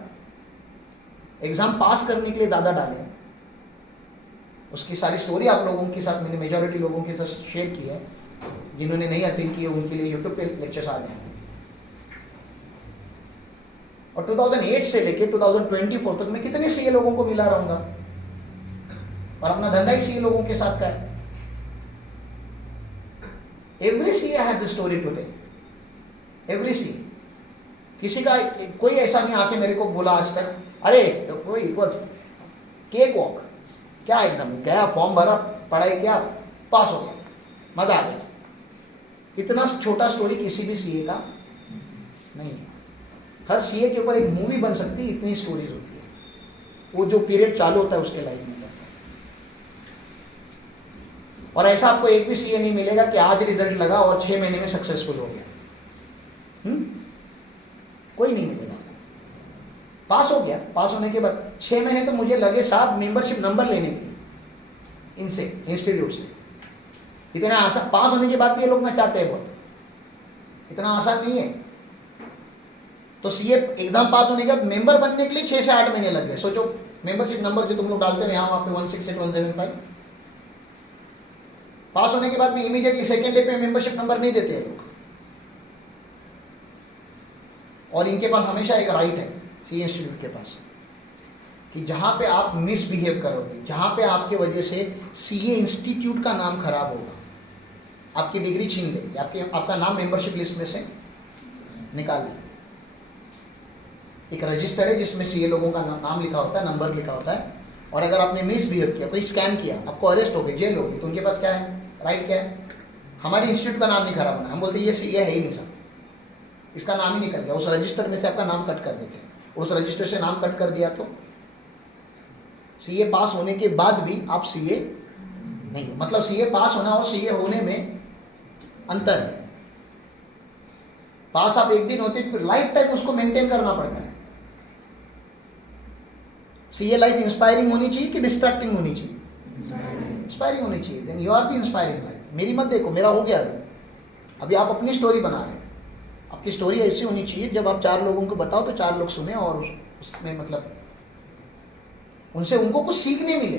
एग्जाम पास करने के लिए ज़्यादा डाले. उसकी सारी स्टोरी आप लोगों के साथ मैंने मेजॉरिटी लोगों के साथ शेयर की है. जिन्होंने नहीं अटेंड किए उनके लिए यूट्यूब पे लेक्चर्स आ जाएंगे. और 2008 से लेके 2024 तक मैं कितने सीए लोगों को मिला रहूंगा, और अपना धंधा ही सीए लोगों के साथ का है. Every CA has the story to tell. Every CA. किसी का कोई ऐसा नहीं आके मेरे को बोला आज तक अरे कोई केक वॉक, क्या एकदम गया फॉर्म भरा, पढ़ाई किया, पास हो गया, मजा आ गया. इतना छोटा स्टोरी किसी भी सीए का नहीं है. हर सीए के ऊपर एक मूवी बन सकती है, इतनी स्टोरीज होती है. वो जो पीरियड चालू होता है उसके लाइफ में. और ऐसा आपको एक भी सीए नहीं मिलेगा कि आज रिजल्ट लगा और 6 महीने में सक्सेसफुल हो गया. कोई नहीं मिलेगा. पास हो गया, पास होने के बाद 6 महीने तो मुझे लगे साहब मेंबरशिप नंबर लेने के इनसे इंस्टीट्यूट से. इतना आसान, पास होने के बाद भी ये लोग ना चाहते हैं बहुत, इतना आसान नहीं है. तो सीए एग्जाम पास होने के बाद मेंबर बनने के लिए 6 से 8 महीने लग गए. सोचो मेंबरशिप नंबर जो तुम लोग डालते हो यहाँ वहाँ पे 168 175, पास होने के बाद भी इमीडिएटली सेकेंड डे पे मेंबरशिप नंबर नहीं देते हैं लोग. और इनके पास हमेशा एक राइट है सीए इंस्टीट्यूट के पास कि जहाँ पे आप मिसबिहेव करोगे, जहाँ पे आपके वजह से सीए इंस्टीट्यूट का नाम खराब होगा, आपकी डिग्री छीन लेंगे, आपका नाम मेंबरशिप लिस्ट में से निकाल देंगे. एक रजिस्टर है जिसमें सीए लोगों का नाम लिखा होता है, नंबर लिखा होता है. और अगर आपने मिसबिहेव किया, कोई स्कैम किया, आपको अरेस्ट हो गई, जेल होगी, तो उनके पास क्या है, राइट क्या है? हमारे इंस्टीट्यूट का नाम नहीं खराब होना. हम बोलते ये सीए है ही नहीं सर, इसका नाम ही निकल गया, उस रजिस्टर में से आपका नाम कट कर देते हैं. उस रजिस्टर से नाम कट कर दिया तो सीए पास होने के बाद भी आप सीए नहीं हो. मतलब सीए पास होना और सीए होने में अंतर है. पास आप एक दिन होते, फिर लाइफ टाइम उसको मेंटेन करना पड़ता है. सीए लाइफ इंस्पायरिंग होनी चाहिए कि डिस्ट्रैक्टिंग होनी चाहिए? इंस्पायरिंग होनी चाहिए. Then you are the inspiring life. मेरी मत देखो, मेरा हो गया अभी आप अपनी स्टोरी बना रहे हैं. आपकी स्टोरी ऐसी होनी चाहिए जब आप 4 लोगों को बताओ तो 4 लोग सुने और उसमें मतलब उनसे उनको कुछ सीखने मिले.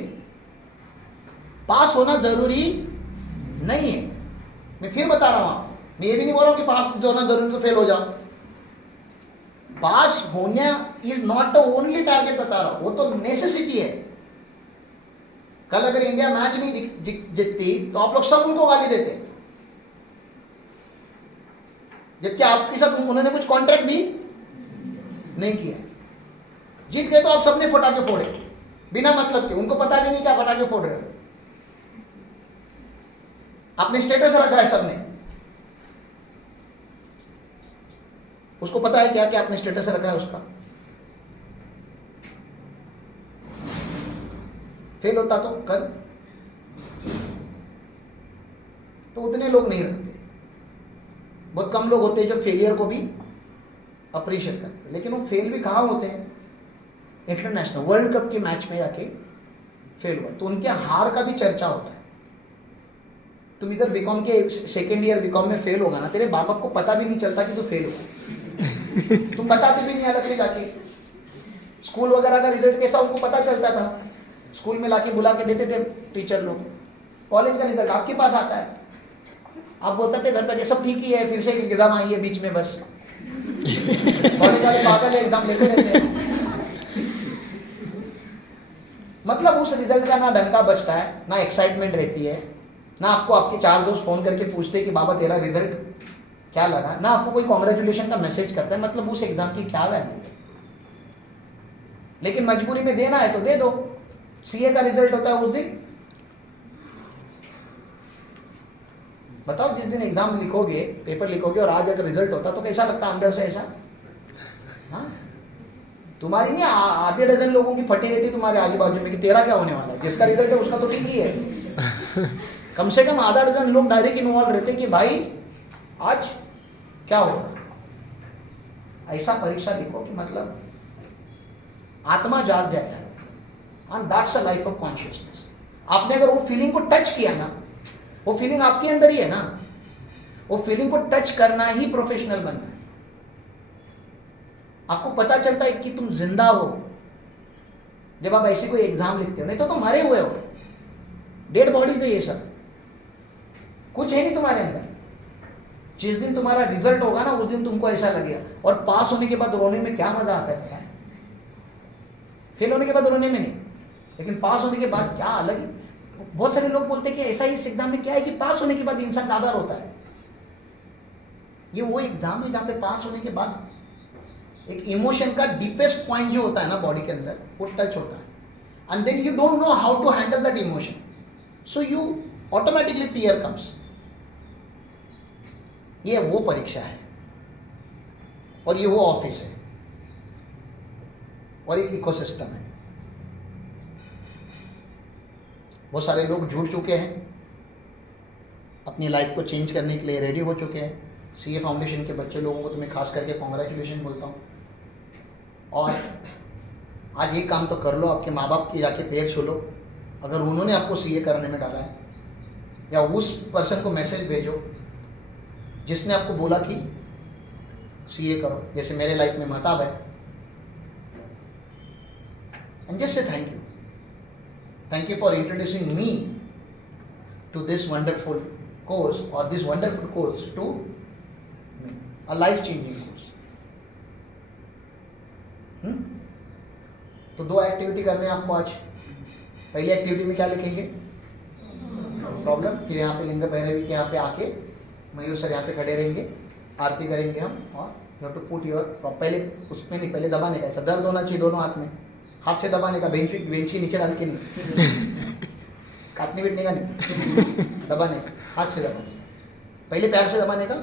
पास होना जरूरी नहीं है. मैं फिर बता रहा हूं आपको, मैं ये भी नहीं बोल रहा हूं कि पास होना जरूरी तो फेल हो जाओ. पास होना is not the only target बता रहा हूं, वो तो नेसेसिटी है. कल अगर इंडिया मैच नहीं जीतती तो आप लोग सब उनको गाली देते, जबकि आपके साथ उन्होंने कुछ कॉन्ट्रैक्ट भी नहीं किया. जीत गए तो आप सबने फटाके फोड़े बिना मतलब के, उनको पता भी नहीं क्या फटाके फोड़ रहे हो. आपने स्टेटस रखा है सबने. उसको पता है क्या क्या आपने स्टेटस रखा है उसका? फेल होता तो कल, तो उतने लोग नहीं रहते। बहुत कम लोग होते हैं जो फेलियर को भी अप्रिशिएट करते हैं। लेकिन वो फेल भी कहाँ होते हैं? इंटरनेशनल वर्ल्ड कप के मैच में जाके फेल हुआ, तो उनके हार का भी चर्चा होता है। तुम इधर बीकॉम के सेकेंड ईयर बीकॉम में फेल होगा ना, तेरे बाप बाप को पता भी नहीं चलता कि तू फेल हुआ। तुम बताते भी नहीं अलग से जाके। स्कूल वगैरह का रिजल्ट कैसा उनको पता चलता था, स्कूल में लाके बुला के देते थे टीचर लोग। कॉलेज का रिजल्ट आपके पास आता है, आप बोलते थे घर पर सब ठीक ही है, फिर से एक एग्जाम आई है बीच में बस। कॉलेज वाले पागल है, एग्जाम लेते रहते हैं। मतलब उस रिजल्ट का ना डंका बचता है, ना एक्साइटमेंट रहती है, ना आपको आपके 4 दोस्त फोन करके पूछते कि बाबा तेरा रिजल्ट क्या लगा, ना आपको कोई कॉन्ग्रेचुलेशन का मैसेज करता है। मतलब उस एग्जाम की क्या वैल्यू है? लेकिन मजबूरी में देना है तो दे दो। सीए का रिजल्ट होता है उस दिन, बताओ जिस दिन एग्जाम लिखोगे, पेपर लिखोगे और आज अगर रिजल्ट होता तो कैसा लगता अंदर से? ऐसा हाँ, तुम्हारी नहीं आधे डजन लोगों की फटी रहती तुम्हारे आजू बाजू में कि तेरा क्या होने वाला है। जिसका रिजल्ट है उसका तो ठीक ही है। कम से कम आधा डजन लोग डायरेक्ट इन्वॉल्व रहते कि भाई आज क्या होगा। ऐसा परीक्षा लिखो कि मतलब आत्मा जाग जाए, and that's a life of consciousness. आपने अगर वो फीलिंग को टच किया ना, वो फीलिंग आपके अंदर ही है ना, वो फीलिंग को टच करना ही प्रोफेशनल बनना है। आपको पता चलता है कि तुम जिंदा हो जब आप ऐसी कोई एग्जाम लिखते हो, नहीं तो तुम मरे हुए हो, डेड बॉडीज है ये सब, कुछ है नहीं तुम्हारे अंदर। जिस दिन तुम्हारा रिजल्ट होगा ना, उस दिन तुमको ऐसा लगेगा। और पास होने के बाद रोने में क्या मजा आता है पता है? फेल होने के बाद रोने में नहीं, लेकिन पास होने के बाद क्या अलग है। बहुत सारे लोग बोलते हैं कि ऐसा ही इस एग्जाम में क्या है कि पास होने के बाद इंसान ज्यादा रोता है। ये वो एग्जाम है जहाँ पे पास होने के बाद एक इमोशन का डीपेस्ट पॉइंट जो होता है ना बॉडी के अंदर, वो टच होता है। And then you don't know how to handle that emotion, so you automatically tear comes. ये वो परीक्षा है और ये वो ऑफिस है और एक इकोसिस्टम है। बहुत सारे लोग जुड़ चुके हैं, अपनी लाइफ को चेंज करने के लिए रेडी हो चुके हैं। सीए फाउंडेशन के बच्चे लोगों को तो मैं खास करके कॉन्ग्रेचुलेशन बोलता हूँ। और आज ये काम तो कर लो, आपके माँ बाप की जाके पैर छू लो अगर उन्होंने आपको सीए करने में डाला है, या उस पर्सन को मैसेज भेजो जिसने आपको बोला कि सीए करो, जैसे मेरे लाइफ में महताब है, and just say thank you for introducing me to this wonderful course, और this wonderful course to me, a life changing course. तो 2 एक्टिविटी करने हैं आपको आज। पहली एक्टिविटी में क्या लिखेंगे? प्रॉब्लम। फिर यहाँ पे लिंग भैरवी के यहाँ पे आके मयूर सर यहाँ पे खड़े रहेंगे, आरती करेंगे हम, और you have to put your, पहले उसमें नहीं, पहले दबाने का, ऐसा दर्द होना चाहिए दोनों हाथ में, हाथ से दबाने का, बेंची नीचे डाल के नहीं, काटने पीटने का नहीं, दबाने का, हाथ से दबाने का, पहले पैर से दबाने का,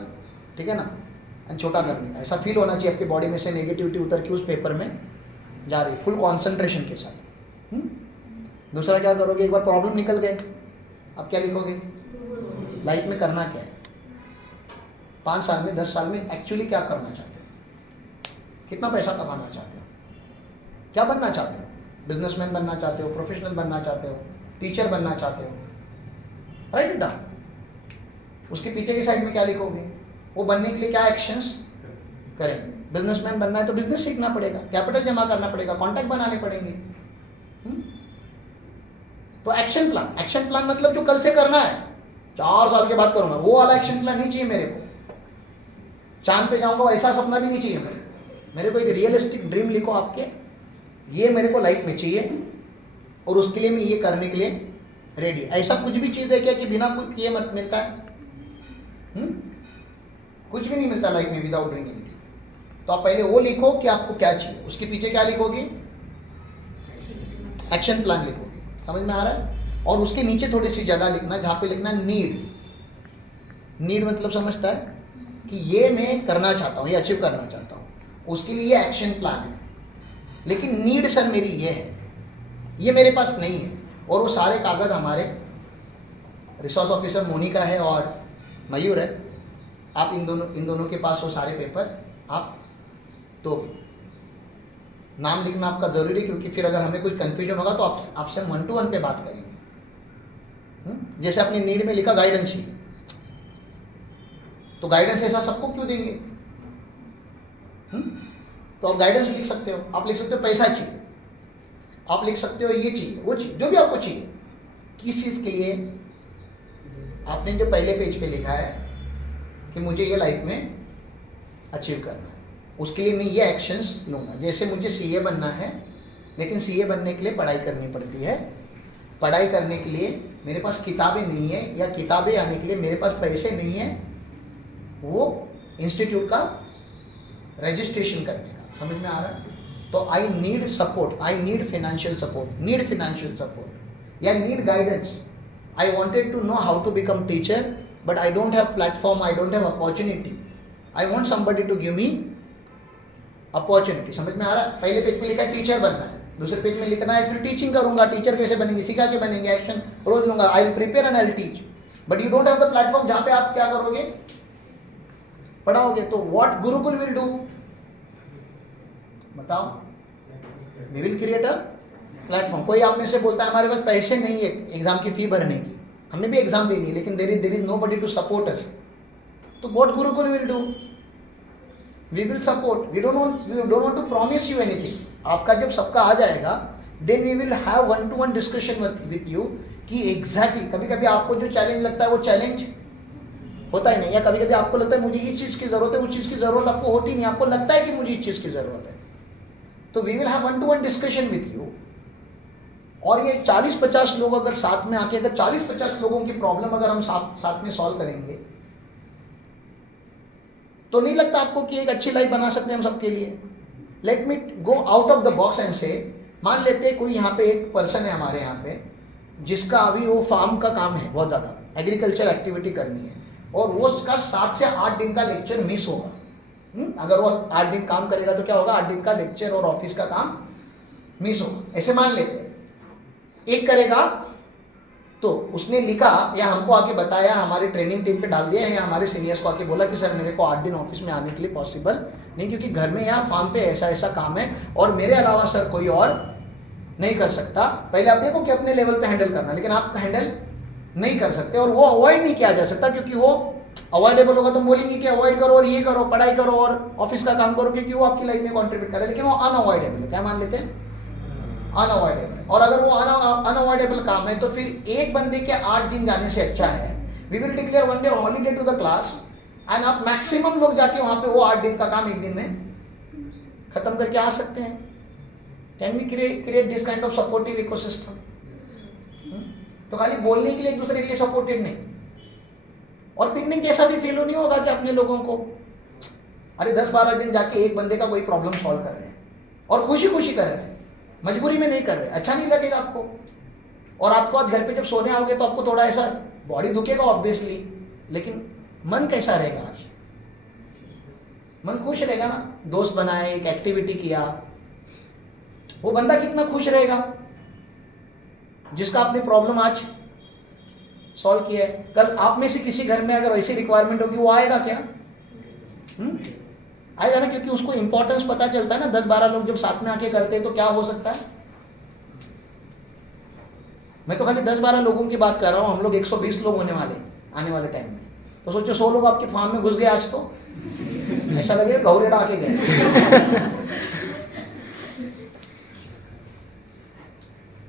ठीक है ना, एंड छोटा करने का। ऐसा फील होना चाहिए आपके बॉडी में से नेगेटिविटी उतर के उस पेपर में जा रही, फुल कॉन्सेंट्रेशन के साथ। दूसरा क्या करोगे, एक बार प्रॉब्लम निकल गए, अब क्या लिखोगे? लाइफ में करना क्या है, 5 साल में, 10 साल में एक्चुअली क्या करना चाहते हो, कितना पैसा कमाना चाहते हो, क्या बनना चाहते हो, बिजनेसमैन बनना चाहते हो, प्रोफेशनल बनना चाहते हो, टीचर बनना चाहते हो, राइट इट डाउन। उसके पीछे की साइड में क्या लिखोगे, वो बनने के लिए क्या एक्शंस करेंगे। बिजनेसमैन बनना है तो बिजनेस सीखना पड़ेगा, कैपिटल जमा करना पड़ेगा, कॉन्टैक्ट बनाने पड़ेंगे। तो एक्शन प्लान मतलब जो कल से करना है, 4 साल के बाद करूंगा, वो वाला एक्शन प्लान नहीं चाहिए मेरे को। चांद पे जाऊंगा ऐसा सपना भी नहीं चाहिए मेरे को एक रियलिस्टिक ड्रीम लिखो आपके, ये मेरे को लाइफ में चाहिए और उसके लिए मैं ये करने के लिए रेडी। ऐसा कुछ भी चीज़ है क्या कि बिना कुछ किए मत मिलता है? कुछ भी नहीं मिलता लाइफ में विदाउट डूइंग एनीथिंग। तो आप पहले वो लिखो कि आपको क्या चाहिए, उसके पीछे क्या लिखोगे, एक्शन प्लान लिखोगे, समझ में आ रहा है। और उसके नीचे थोड़ी सी जगह लिखना जहाँ पे लिखना नीड मतलब समझता है कि ये मैं करना चाहता हूँ, ये अचीव करना चाहता हूँ। उसके लिए एक्शन प्लान है, लेकिन नीड सर मेरी ये है, ये मेरे पास नहीं है। और वो सारे कागज़ हमारे रिसोर्स ऑफिसर मोनिका है और मयूर है, आप इन दोनों के पास वो सारे पेपर आप दोगे। नाम लिखना आपका ज़रूरी है, क्योंकि फिर अगर हमें कोई कन्फ्यूजन होगा तो आपसे हम 1 to 1 पे बात करेंगे। जैसे अपनी नीड में लिखा गाइडेंस चाहिए, तो गाइडेंस ऐसा सबको क्यों देंगे? तो आप गाइडेंस लिख सकते हो, आप लिख सकते हो पैसा चाहिए, आप लिख सकते हो ये चाहिए वो चाहिए, जो भी आपको चाहिए। किस चीज़ के लिए? आपने जो पहले पेज पे लिखा है कि मुझे ये लाइफ में अचीव करना है, उसके लिए मैं ये एक्शंस लूँगा। जैसे मुझे सीए बनना है, लेकिन सीए बनने के लिए पढ़ाई करनी पड़ती है। पढ़ाई करने के लिए मेरे पास किताबें नहीं है, या किताबें आने के लिए मेरे पास पैसे नहीं है वो इंस्टीट्यूट का रजिस्ट्रेशन करने का। समझ में आ रहा है? तो I need support, I need financial support या need guidance. I wanted to know how to become teacher, but I don't have platform, I don't have opportunity. I want somebody to give me opportunity. समझ में आ रहा है? पहले page पे लिखा है teacher बनना है, दूसरे पेज में लिखना है फिर टीचिंग करूंगा। टीचर कैसे बनेंगे? सिखा के बनेंगे, एक्शन रोज लूंगा, I will prepare and I will teach. But you don't have the platform जहां पे आप क्या करोगे? पढ़ाओगे। तो व्हाट गुरुकुल विल डू? बताओ। We will create a platform. कोई आप में से बोलता है हमारे पास पैसे नहीं है एग्जाम की फी भरने की, हमें भी एग्जाम देनी है, लेकिन there is nobody to support us. तो what Gurukul will do? We will support. We don't want to promise you anything. आपका जब सबका आ जाएगा, then we will have 1 to 1 discussion with you कि एग्जैक्टली कभी कभी आपको जो चैलेंज लगता है वो चैलेंज होता ही नहीं, या कभी कभी आपको लगता है मुझे इस चीज़ की ज़रूरत है, उस चीज़ की ज़रूरत आपको होती नहीं, आपको लगता है कि मुझे इस चीज़ की ज़रूरत है। तो we will have 1 to 1 discussion with you. और ये 40-50 लोग अगर साथ में आके, अगर 40-50 लोगों की प्रॉब्लम अगर हम साथ में सॉल्व करेंगे, तो नहीं लगता आपको कि एक अच्छी लाइफ बना सकते हैं हम सबके लिए? Let me go out of the box and से, मान लेते हैं कोई यहाँ पे एक पर्सन है हमारे यहाँ पे जिसका अभी वो फार्म का काम है, बहुत ज़्यादा एग्रीकल्चर एक्टिविटी करनी है, और वो उसका 7 से 8 दिन का लेक्चर मिस होगा। अगर वो 8 दिन काम करेगा तो क्या होगा? 8 दिन का लेक्चर और ऑफिस का काम मिस होगा। ऐसे मान लेते हैं एक करेगा, तो उसने लिखा या हमको आके बताया, हमारी ट्रेनिंग टीम पे डाल दिया है, या हमारे सीनियर्स को आके बोला कि सर मेरे को 8 दिन ऑफिस में आने के लिए पॉसिबल नहीं, क्योंकि घर में यहाँ फार्म पे ऐसा ऐसा काम है और मेरे अलावा सर कोई और नहीं कर सकता। पहले आप देखो कि अपने लेवल पे हैंडल करना, लेकिन आप हैंडल नहीं कर सकते, और वो अवॉइड नहीं किया जा सकता, क्योंकि वो अवॉइडेबल होगा तो बोलेंगे कि अवॉइड करो और ये करो, पढ़ाई करो और ऑफिस का काम करो, क्योंकि वो आपकी लाइफ में कॉन्ट्रीब्यूट कर रहा है। लेकिन वो अनअवॉइडेबल है। क्या मान लेते हैं? अनअवॉइडेबल। और अगर वो अनअवॉइडेबल काम है, तो फिर एक बंदे के 8 दिन जाने से अच्छा है we will declare 1 day holiday to the class, and आप मैक्सिमम लोग जाके वहां पे वो 8 दिन का काम 1 दिन में खत्म करके आ सकते हैं। Can we create this kind of supportive ecosystem? तो खाली बोलने के लिए एक दूसरे के लिए सपोर्टेड नहीं, और पिकनिक जैसा भी फील नहीं होगा कि अपने लोगों को अरे 10-12 दिन जाके एक बंदे का कोई प्रॉब्लम सॉल्व कर रहे हैं, और खुशी खुशी कर रहे हैं, मजबूरी में नहीं कर रहे। अच्छा नहीं लगेगा आपको? और आपको आज घर पे जब सोने आओगे तो आपको थोड़ा ऐसा बॉडी दुखेगा ऑब्वियसली, लेकिन मन कैसा रहेगा? आज मन खुश रहेगा ना। दोस्त बनाए, एक एक्टिविटी किया, वो बंदा कितना खुश रहेगा जिसका आपने प्रॉब्लम आज सॉल्व किया है। कल आप में से किसी घर में अगर ऐसी रिक्वायरमेंट होगी, वो आएगा क्या? आएगा ना, क्योंकि उसको इंपॉर्टेंस पता चलता है ना। 10-12 लोग जब साथ में आके करते हैं तो क्या हो सकता है? मैं तो खाली 10-12 लोगों की बात कर रहा हूँ, हम लोग 120 लोग होने वाले आने वाले टाइम में। तो सोचो 100 लोग आपके फार्म में घुस गए आज, तो ऐसा लगेगा घौरेड़ा आके गए।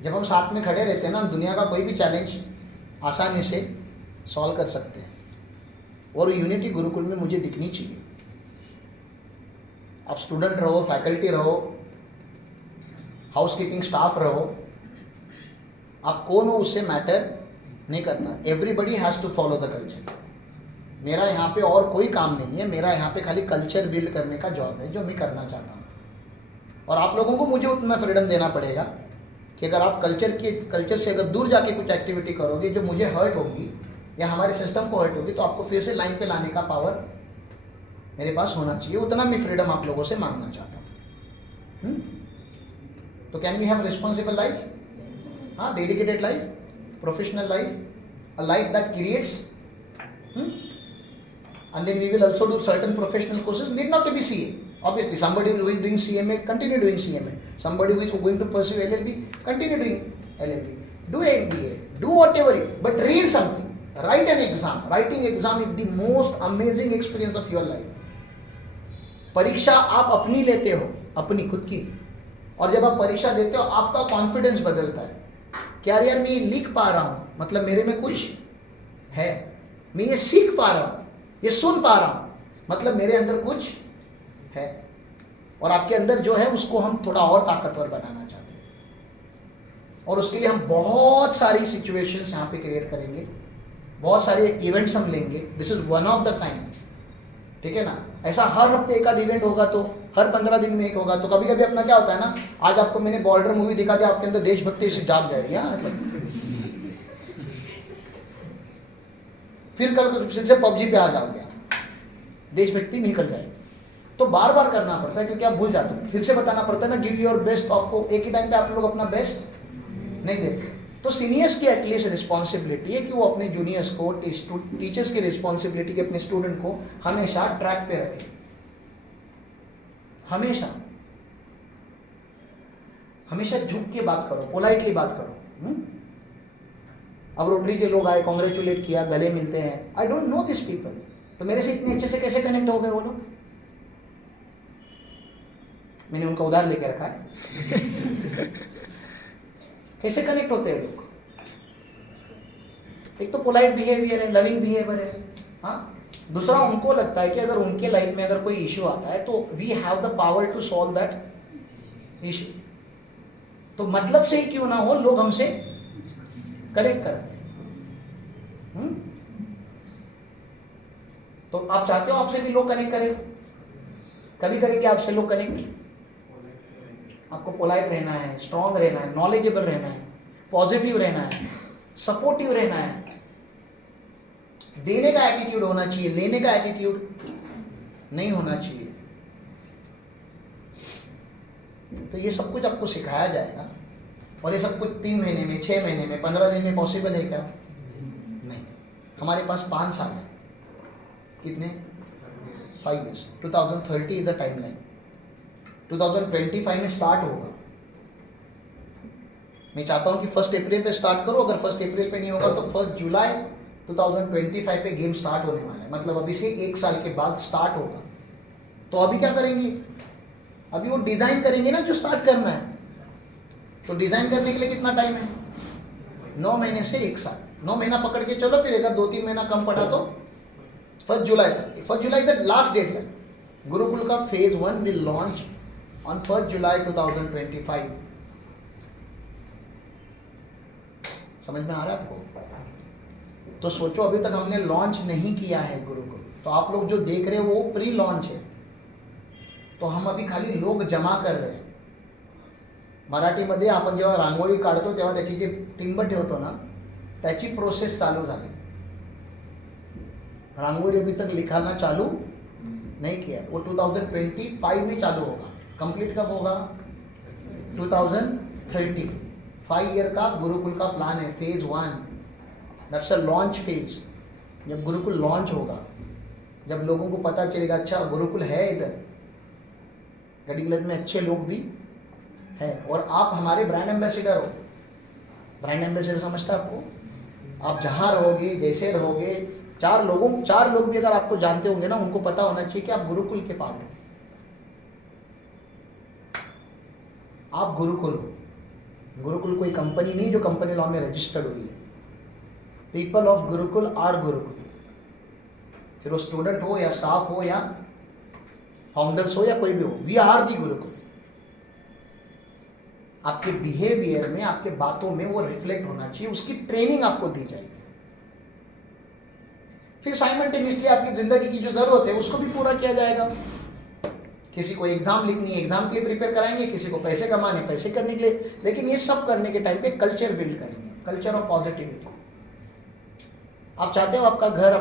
जब हम साथ में खड़े रहते हैं ना, दुनिया का कोई भी चैलेंज आसानी से सॉल्व कर सकते हैं, और यूनिटी गुरुकुल में मुझे दिखनी चाहिए। आप स्टूडेंट रहो, फैकल्टी रहो, हाउसकीपिंग स्टाफ रहो, आप कौन हो उससे मैटर नहीं करता। Everybody has to follow the culture. मेरा यहाँ पे और कोई काम नहीं है, मेरा यहाँ पे खाली कल्चर बिल्ड करने का जॉब है जो मैं करना चाहता हूँ। और आप लोगों को मुझे उतना फ्रीडम देना पड़ेगा कि अगर आप कल्चर से अगर दूर जाके कुछ एक्टिविटी करोगे जो मुझे हर्ट होगी या हमारे सिस्टम को हर्ट होगी, तो आपको फिर से लाइन पे लाने का पावर मेरे पास होना चाहिए, उतना मैं फ्रीडम आप लोगों से मांगना चाहता हूँ। तो can we have responsible life, हाँ, dedicated life, professional life, a life that creates, and then we will also do certain professional courses, need not to be CA. Obviously, somebody who is doing CMA, continue doing CMA. Somebody who is going to pursue LLB, continue doing LLB. Do MBA, do whatever, but read something. Write an exam. Writing exam is the most amazing experience of your life. परीक्षा आप अपनी लेते हो, अपनी खुद की, और जब आप परीक्षा देते हो आपका कॉन्फिडेंस बदलता है कि यार मैं ये लिख पा रहा हूँ, मतलब मेरे में कुछ है, मैं ये सीख पा रहा हूँ, ये सुन पा रहा हूं, मतलब मेरे अंदर कुछ है। और आपके अंदर जो है उसको हम थोड़ा और ताकतवर बनाना चाहते हैं, और उसके लिए हम बहुत सारी सिचुएशंस यहाँ पे क्रिएट करेंगे, बहुत सारे इवेंट्स हम लेंगे। This is one of the kind, ठीक है ना। ऐसा हर हफ्ते एक आध इवेंट होगा, तो हर 15 दिन में एक होगा। तो कभी कभी अपना क्या होता है ना, आज आपको मैंने बॉर्डर मूवी दिखा दिया, आपके अंदर देशभक्ति से जाग जाएगी, मतलब फिर कल फिर से पबजी पे आ जाओगे, देशभक्ति निकल जाएगी। तो बार बार करना पड़ता है क्योंकि आप भूल जाते हो, फिर से बताना पड़ता है ना, गिव योर बेस्ट। आपको एक ही टाइम पे आप लोग अपना बेस्ट नहीं देते। तो सीनियर्स की एटलीस्ट रिस्पॉन्सिबिलिटी है कि वो अपने जूनियर्स को, टीचर्स की रिस्पॉन्सिबिलिटी कि अपने स्टूडेंट को हमेशा ट्रैक पे रखें, हमेशा हमेशा झुक के बात करो, पोलाइटली बात करो। अब रोटरी के लोग आए, कॉन्ग्रेचुलेट किया, गले मिलते हैं, I don't know this people, तो मेरे से इतने अच्छे से कैसे कनेक्ट हो गए वो लोग? मैंने उनका उधार लेके रखा है। कैसे कनेक्ट होते हैं लोग? एक तो पोलाइट बिहेवियर है, लविंग बिहेवियर है, हाँ। दूसरा, उनको लगता है कि अगर उनके लाइफ में अगर कोई इश्यू आता है तो we have the power to solve that issue. तो मतलब से ही क्यों ना हो, लोग हमसे कनेक्ट करते हैं। तो आप चाहते हो आपसे भी लोग कनेक्ट करें? कभी करेंगे आपसे लोग कनेक्ट? आपको पोलाइट रहना है, स्ट्रांग रहना है, नॉलेजेबल रहना है, पॉजिटिव रहना है, सपोर्टिव रहना है, देने का एटीट्यूड होना चाहिए, लेने का एटीट्यूड नहीं होना चाहिए। तो ये सब कुछ आपको सिखाया जाएगा, और ये सब कुछ 3 महीने में, 6 महीने में, 15 दिन में पॉसिबल है क्या? नहीं। हमारे पास 5 साल है। कितने? 5 years। 2030 is the time line. 2025 में स्टार्ट होगा। मैं चाहता हूं कि 1 अप्रैल पे स्टार्ट करो। अगर 1 अप्रैल पे नहीं होगा तो 1 जुलाई 2025 पे गेम स्टार्ट होने वाला है, मतलब अभी से 1 साल के बाद स्टार्ट होगा। तो अभी क्या करेंगे? अभी वो डिजाइन करेंगे ना जो स्टार्ट करना है। तो डिजाइन करने के लिए कितना टाइम है? 9 महीने से 1 साल। 9 महीना पकड़ के चलो, फिर अगर 2-3 महीना कम पड़ा तो 1 जुलाई तक। 1 जुलाई तक लास्ट डेट है। गुरुकुल का फेज 1 विल लॉन्च ऑन 1 जुलाई 2025। समझ में आ रहा है आपको? तो सोचो, अभी तक हमने लॉन्च नहीं किया है गुरुकुल, तो आप लोग जो देख रहे हो वो प्री लॉन्च है। तो हम अभी खाली लोग जमा कर रहे हैं। मराठीमध्ये आपण जेव्हा रांगोळी काढतो तेव्हा त्याची जे टिंब ठेवतो ना, त्याची प्रोसेस चालू झाली। रांगोळी अभी तक लिखाना चालू नहीं किया, वो 2025 में चालू होगा। कंप्लीट कब होगा? 2030। 5 ईयर का गुरुकुल का प्लान है, phase 1, that's a launch phase. जब गुरुकुल लॉन्च होगा, जब लोगों को पता चलेगा अच्छा गुरुकुल है इधर, गढ़ीगलज में अच्छे लोग भी है, और आप हमारे ब्रांड एम्बेसडर हो। ब्रांड एम्बेसडर समझता आपको? आप जहाँ रहोगे, जैसे रहोगे, 4 लोग भी अगर आपको जानते होंगे ना, उनको पता होना चाहिए कि आप गुरुकुल के पार्ट हो, आप गुरुकुल हो। गुरुकुल कोई कंपनी नहीं जो कंपनी लॉ में रजिस्टर्ड हुई है। People of Gurukul are Gurukul. फिर वो स्टूडेंट हो या स्टाफ हो या फाउंडर्स हो या कोई भी हो, वी आर दी गुरुकुल। आपके बिहेवियर में, आपके बातों में वो रिफ्लेक्ट होना चाहिए, उसकी ट्रेनिंग आपको दी जाएगी। फिर साइमल्टेनियसली आपकी जिंदगी की जो जरूरत है उसको भी पूरा किया जाएगा। किसी को एग्जाम लिखनी है, एग्जाम के लिए प्रिपेयर कराएंगे, किसी को पैसे कमाने, पैसे करने के लिए। लेकिन ये सब करने के टाइम पे कल्चर बिल्ड करेंगे, कल्चर ऑफ पॉजिटिविटी। आप चाहते हो आपका घर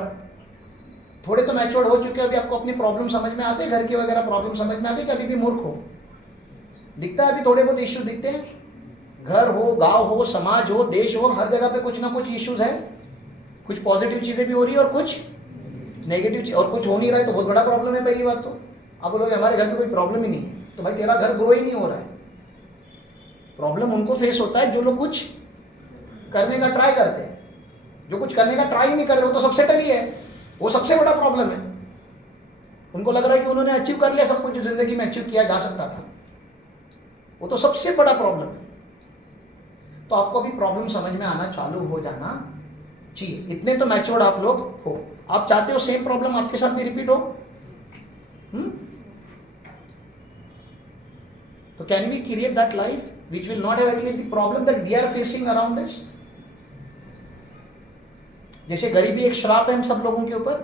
थोड़े तो मैच्योर्ड हो चुके हो, अभी आपको अपनी प्रॉब्लम समझ में आते हैं, घर के वगैरह प्रॉब्लम समझ में आते हैं कि अभी भी मूर्ख हो? दिखता है अभी थोड़े बहुत इश्यूज दिखते हैं, घर हो, गांव हो, समाज हो, देश हो, हर जगह पे कुछ ना कुछ इश्यूज है। कुछ पॉजिटिव चीजें भी हो रही है और कुछ नेगेटिव, और कुछ हो नहीं रहा है तो बहुत बड़ा प्रॉब्लम है। पहली बात तो आप बोलोगे हमारे घर में कोई प्रॉब्लम ही नहीं है, तो भाई तेरा घर ग्रो ही नहीं हो रहा है। प्रॉब्लम उनको फेस होता है जो लोग कुछ करने का ट्राई करते हैं। जो कुछ करने का ट्राई नहीं कर रहे वो तो सब सेटल ही है, वो सबसे बड़ा प्रॉब्लम है। उनको लग रहा है कि उन्होंने अचीव कर लिया सब कुछ जो जिंदगी में अचीव किया जा सकता था, वो तो सबसे बड़ा प्रॉब्लम है। तो आपको अभी प्रॉब्लम समझ में आना चालू हो जाना चाहिए, इतने तो मैच्योर्ड आप लोग हो। आप चाहते हो सेम प्रॉब्लम आपके साथ भी रिपीट हो? तो can we create that life which will not have actually the problem that we are facing around us? जैसे गरीबी एक श्राप है हम सब लोगों के ऊपर,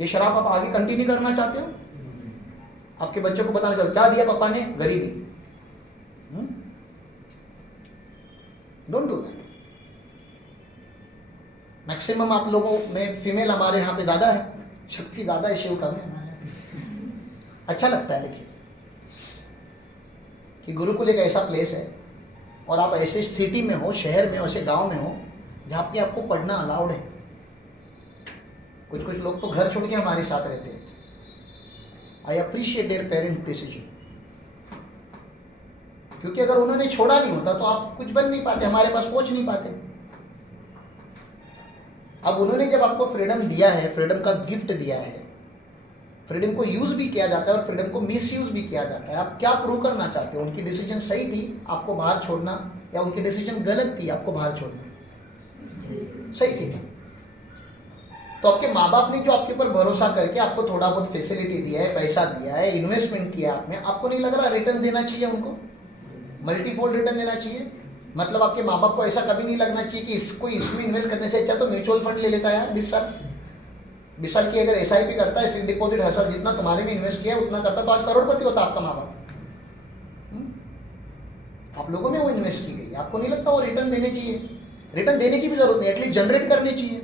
ये श्राप आप आगे कंटिन्यू करना चाहते हो? आपके बच्चों को बताना चाहते हो क्या दिया पापा ने? गरीबी। Don't do that. मैक्सिमम आप लोगों में फीमेल हमारे यहाँ पे ज्यादा है, शक्ति ज्यादा है, शिव कम है हमारे। अच्छा लगता है लेकिन कि गुरुकुल एक ऐसा प्लेस है और आप ऐसे सिटी में हो, शहर में हो, ऐसे गांव में हो जहाँ पे आपको पढ़ना अलाउड है। कुछ कुछ लोग तो घर छोड़ के हमारे साथ रहते हैं। I appreciate their parent decision, क्योंकि अगर उन्होंने छोड़ा नहीं होता तो आप कुछ बन नहीं पाते, हमारे पास पहुंच नहीं पाते। अब उन्होंने जब आपको फ्रीडम दिया है, फ्रीडम का गिफ्ट दिया है, फ्रीडम को यूज भी किया जाता है और फ्रीडम को मिस यूज भी किया जाता है। आप क्या प्रूव करना चाहते हो? उनकी डिसीजन सही थी आपको बाहर छोड़ना, या उनकी डिसीजन गलत थी आपको बाहर छोड़ना? सही थी। तो आपके माँ बाप ने जो आपके ऊपर भरोसा करके आपको थोड़ा बहुत फैसिलिटी दिया है, पैसा दिया है, इन्वेस्टमेंट किया आपने, आपको नहीं लग रहा रिटर्न देना चाहिए उनको? मल्टीफोल्ड रिटर्न देना चाहिए। मतलब आपके माँ बाप को ऐसा कभी नहीं लगना चाहिए कि इसको इसमें इन्वेस्ट करने से अच्छा तो म्यूचुअल फंड ले लेता है यार 20 साल की अगर SIP करता है, फिक्स डिपॉजिट हर साल जितना तुम्हारे में इन्वेस्ट किया उतना करता तो आज करोड़पति होता आपका माँ बाप। आप लोगों में वो इन्वेस्ट की गई, आपको नहीं लगता वो रिटर्न देने चाहिए? रिटर्न देने की भी जरूरत नहीं, एटलीस्ट जनरेट करनी चाहिए।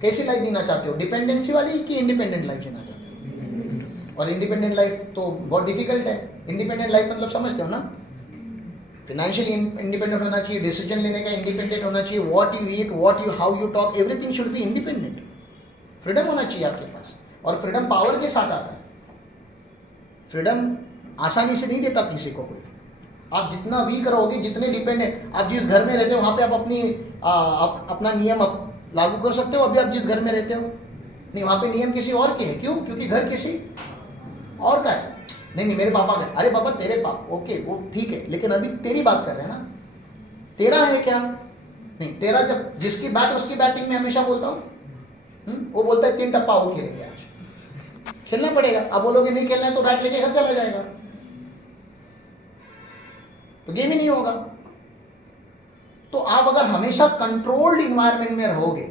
कैसी लाइफ जीना चाहते हो? डिपेंडेंसी वाली कि इंडिपेंडेंट लाइफ जीना चाहते हो? और इंडिपेंडेंट लाइफ तो बहुत डिफिकल्ट है। इंडिपेंडेंट लाइफ मतलब समझते हो ना? फाइनेंशियली इंडिपेंडेंट होना चाहिए, डिसीजन लेने का इंडिपेंडेंट होना चाहिए, what you eat, what you how you talk, everything should be independent. Freedom होना चाहिए आपके पास, और फ्रीडम पावर के साथ आता है। फ्रीडम आसानी से नहीं देता किसी को कोई। आप जितना वीक रहोगे, जितने डिपेंडेंट, आप जिस घर में रहते हो वहाँ पे आप अपना नियम लागू कर सकते हो। अभी आप जिस घर में रहते हो नहीं, वहाँ पे नियम किसी और के हैं। क्यों? क्योंकि घर किसी और का है। नहीं मेरे पापा का, अरे पापा तेरे पापा, ओके वो ठीक है, लेकिन अभी तेरी बात कर रहे हैं ना, तेरा है क्या? नहीं तेरा, जब जिसकी बैट उसकी बैटिंग में हमेशा बोलता हूँ, वो बोलता है 3 टप्पा वो खेलेंगे, आज खेलना पड़ेगा। अब बोलोगे नहीं खेलना है तो बैट लेके घर चला जाएगा, तो गेम ही नहीं होगा। तो आप अगर हमेशा कंट्रोल्ड इन्वायरमेंट में रहोगे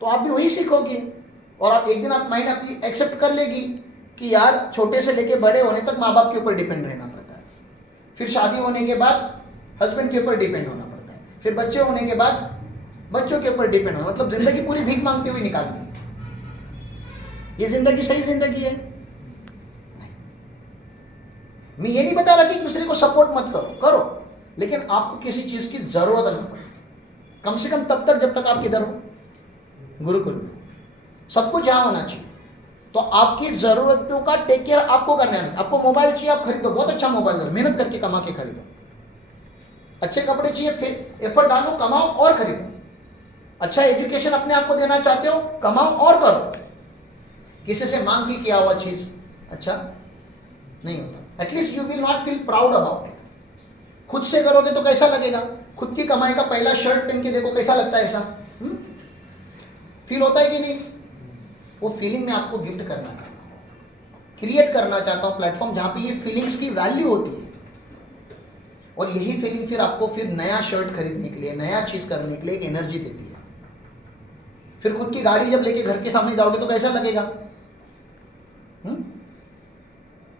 तो आप भी वही सीखोगे, और आप एक दिन आप माइंड आपकी एक्सेप्ट कर लेगी कि यार छोटे से लेके बड़े होने तक माँ बाप के ऊपर डिपेंड रहना पड़ता है, फिर शादी होने के बाद हस्बैंड के ऊपर डिपेंड होना पड़ता है, फिर बच्चे होने के बाद बच्चों के ऊपर डिपेंड होना, मतलब जिंदगी पूरी भीख मांगते हुए निकालनी। ये जिंदगी सही जिंदगी है? मैं ये नहीं बता रहा कि दूसरे को सपोर्ट मत करो, करो, लेकिन आपको किसी चीज की जरूरत ना पड़े, कम से कम तब तक जब तक आप किधर हो, गुरुकुल में। सब कुछ यहाँ होना चाहिए। तो आपकी जरूरतों का टेक केयर आपको करना है। आपको मोबाइल चाहिए, आप खरीदो, बहुत अच्छा मोबाइल है, मेहनत करके कमा के खरीदो। अच्छे कपड़े चाहिए, एफर्ट डालो, कमाओ और खरीदो। अच्छा एजुकेशन अपने आप को देना चाहते हो, कमाओ और करो। किसी से मांग के किया हुआ चीज अच्छा नहीं होता। At least you will not feel proud about. खुद से करोगे तो कैसा लगेगा? खुद की कमाई का पहला शर्ट पहन के देखो कैसा लगता है, ऐसा फील होता है कि नहीं? वो फीलिंग में आपको गिफ्ट करना चाहता हूं, क्रिएट करना चाहता हूं प्लेटफॉर्म जहां पे ये फीलिंग्स की वैल्यू होती है, और यही फीलिंग फिर आपको फिर नया शर्ट खरीदने के लिए, नया चीज करने के लिए एनर्जी देती है। फिर खुद की गाड़ी जब लेके घर के सामने जाओगे तो कैसा लगेगा?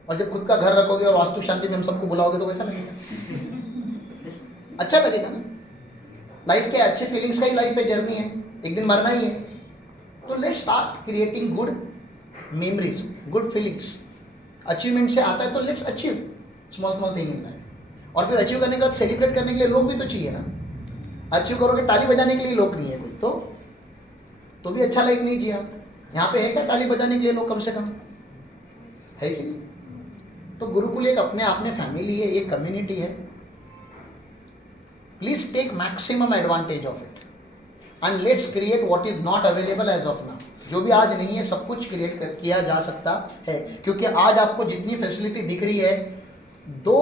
और जब खुद का घर रखोगे और वास्तु शांति में हम सबको बुलाओगे तो कैसा लगेगा? अच्छा लगेगा ना? लाइफ के अच्छे फीलिंग्स का ही लाइफ है, जर्नी है, एक दिन मरना ही है। तो let's start creating good memories, good feelings. Achievement से आता है तो let's achieve small small thing in life. और फिर अचीव करने के बाद सेलिब्रेट करने के लिए लोग भी तो चाहिए ना। अचीव करोगे, ताली बजाने के लिए लोग नहीं है कोई, तो भी अच्छा लाइफ नहीं जिया। यहाँ पे है क्या ताली बजाने के लिए लोग? कम से कम है कि नहीं? तो गुरुकुल एक अपने आप में फैमिली है, एक कम्युनिटी है। Please take maximum advantage of it and let's create what is not available as of now. जो भी आज नहीं है सब कुछ क्रिएट किया जा सकता है, क्योंकि आज आपको जितनी फैसिलिटी दिख रही है 2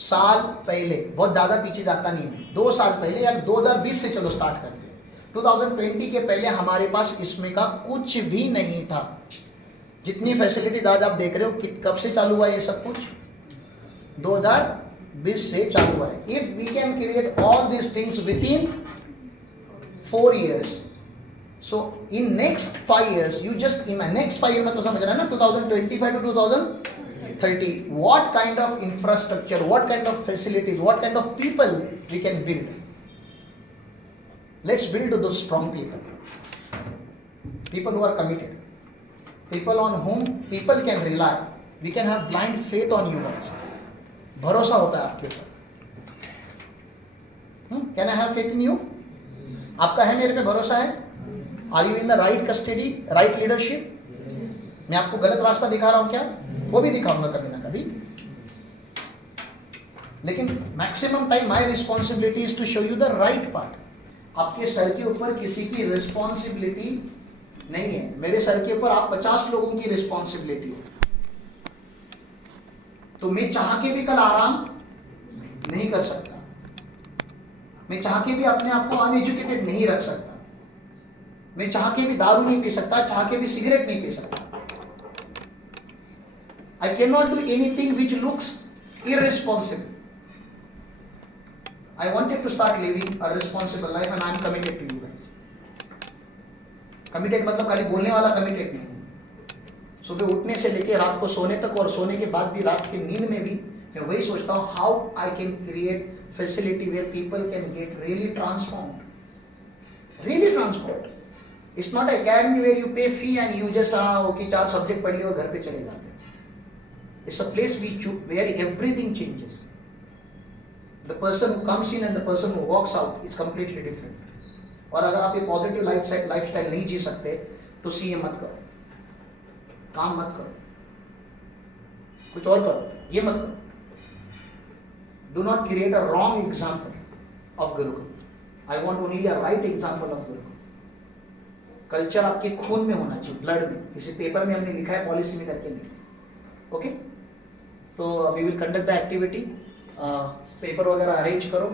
साल पहले, बहुत ज़्यादा पीछे जाता नहीं है, 2 साल पहले या 2020 से चलो स्टार्ट करते हैं, 2020 के पहले हमारे पास इसमें का कुछ भी नहीं था। जितनी फैसिलिटीज आज आप देख रहे हो, कब से चालू हुआ ये सब कुछ? 2020 से चालू हुआ है। If we can create all this things within 4 years, so in next 5 years, you just imagine, next 5 year मतलब समझ रहे हैं ना, 2025 to 2030, what kind of infrastructure, what kind of facilities, what kind of people we can build. Let's build those strong people who are committed, people on whom people can rely. We can have blind faith on you guys. भरोसा होता है आपके ऊपर। Can I have faith in you? आपका है मेरे पे भरोसा है? Are you in the right custody, right leadership? मैं आपको गलत रास्ता दिखा रहा हूं क्या? वो भी दिखाऊंगा कभी ना कभी, लेकिन maximum time my responsibility is to show you the right path. आपके सर के ऊपर किसी की रिस्पॉन्सिबिलिटी नहीं है, मेरे सर के ऊपर आप 50 लोगों की रिस्पॉन्सिबिलिटी है। तो मैं चाह के भी कल आराम नहीं कर सकता, मैं चाह के भी अपने आप को अनएजुकेटेड नहीं रख सकता, मैं चाह के भी दारू नहीं पी सकता, चाह के भी सिगरेट नहीं पी सकता। I cannot do anything which looks irresponsible. I wanted to start living a responsible life and I am committed to you guys. Committed मतलब खाली बोलने वाला committed नहीं, सुबह उठने से लेके रात को सोने तक, और सोने के बाद भी रात की नींद में भी मैं वही सोचता हूँ, how I can create facility where people can get really transformed. Really transformed. It's not an academy where you pay fee and you just okay 4 subject पढ़ लिए और घर पे चले जाते हैं. It's a place where everything changes. The person who comes in and the person who walks out is completely different. और अगर आप ये पॉजिटिव लाइफस्टाइल नहीं जी सकते तो सीए मत करो, काम मत करो, कुछ और करो, ये मत करो. Do not create a wrong example of Gurukul. I want only a right example of Gurukul. Culture आपके खून में होना चाहिए, ब्लड में. किसी पेपर में हमने लिखा है, पॉलिसी में करके नहीं. ओके, तो we will conduct the activity. Paper वगैरह अरेंज करो.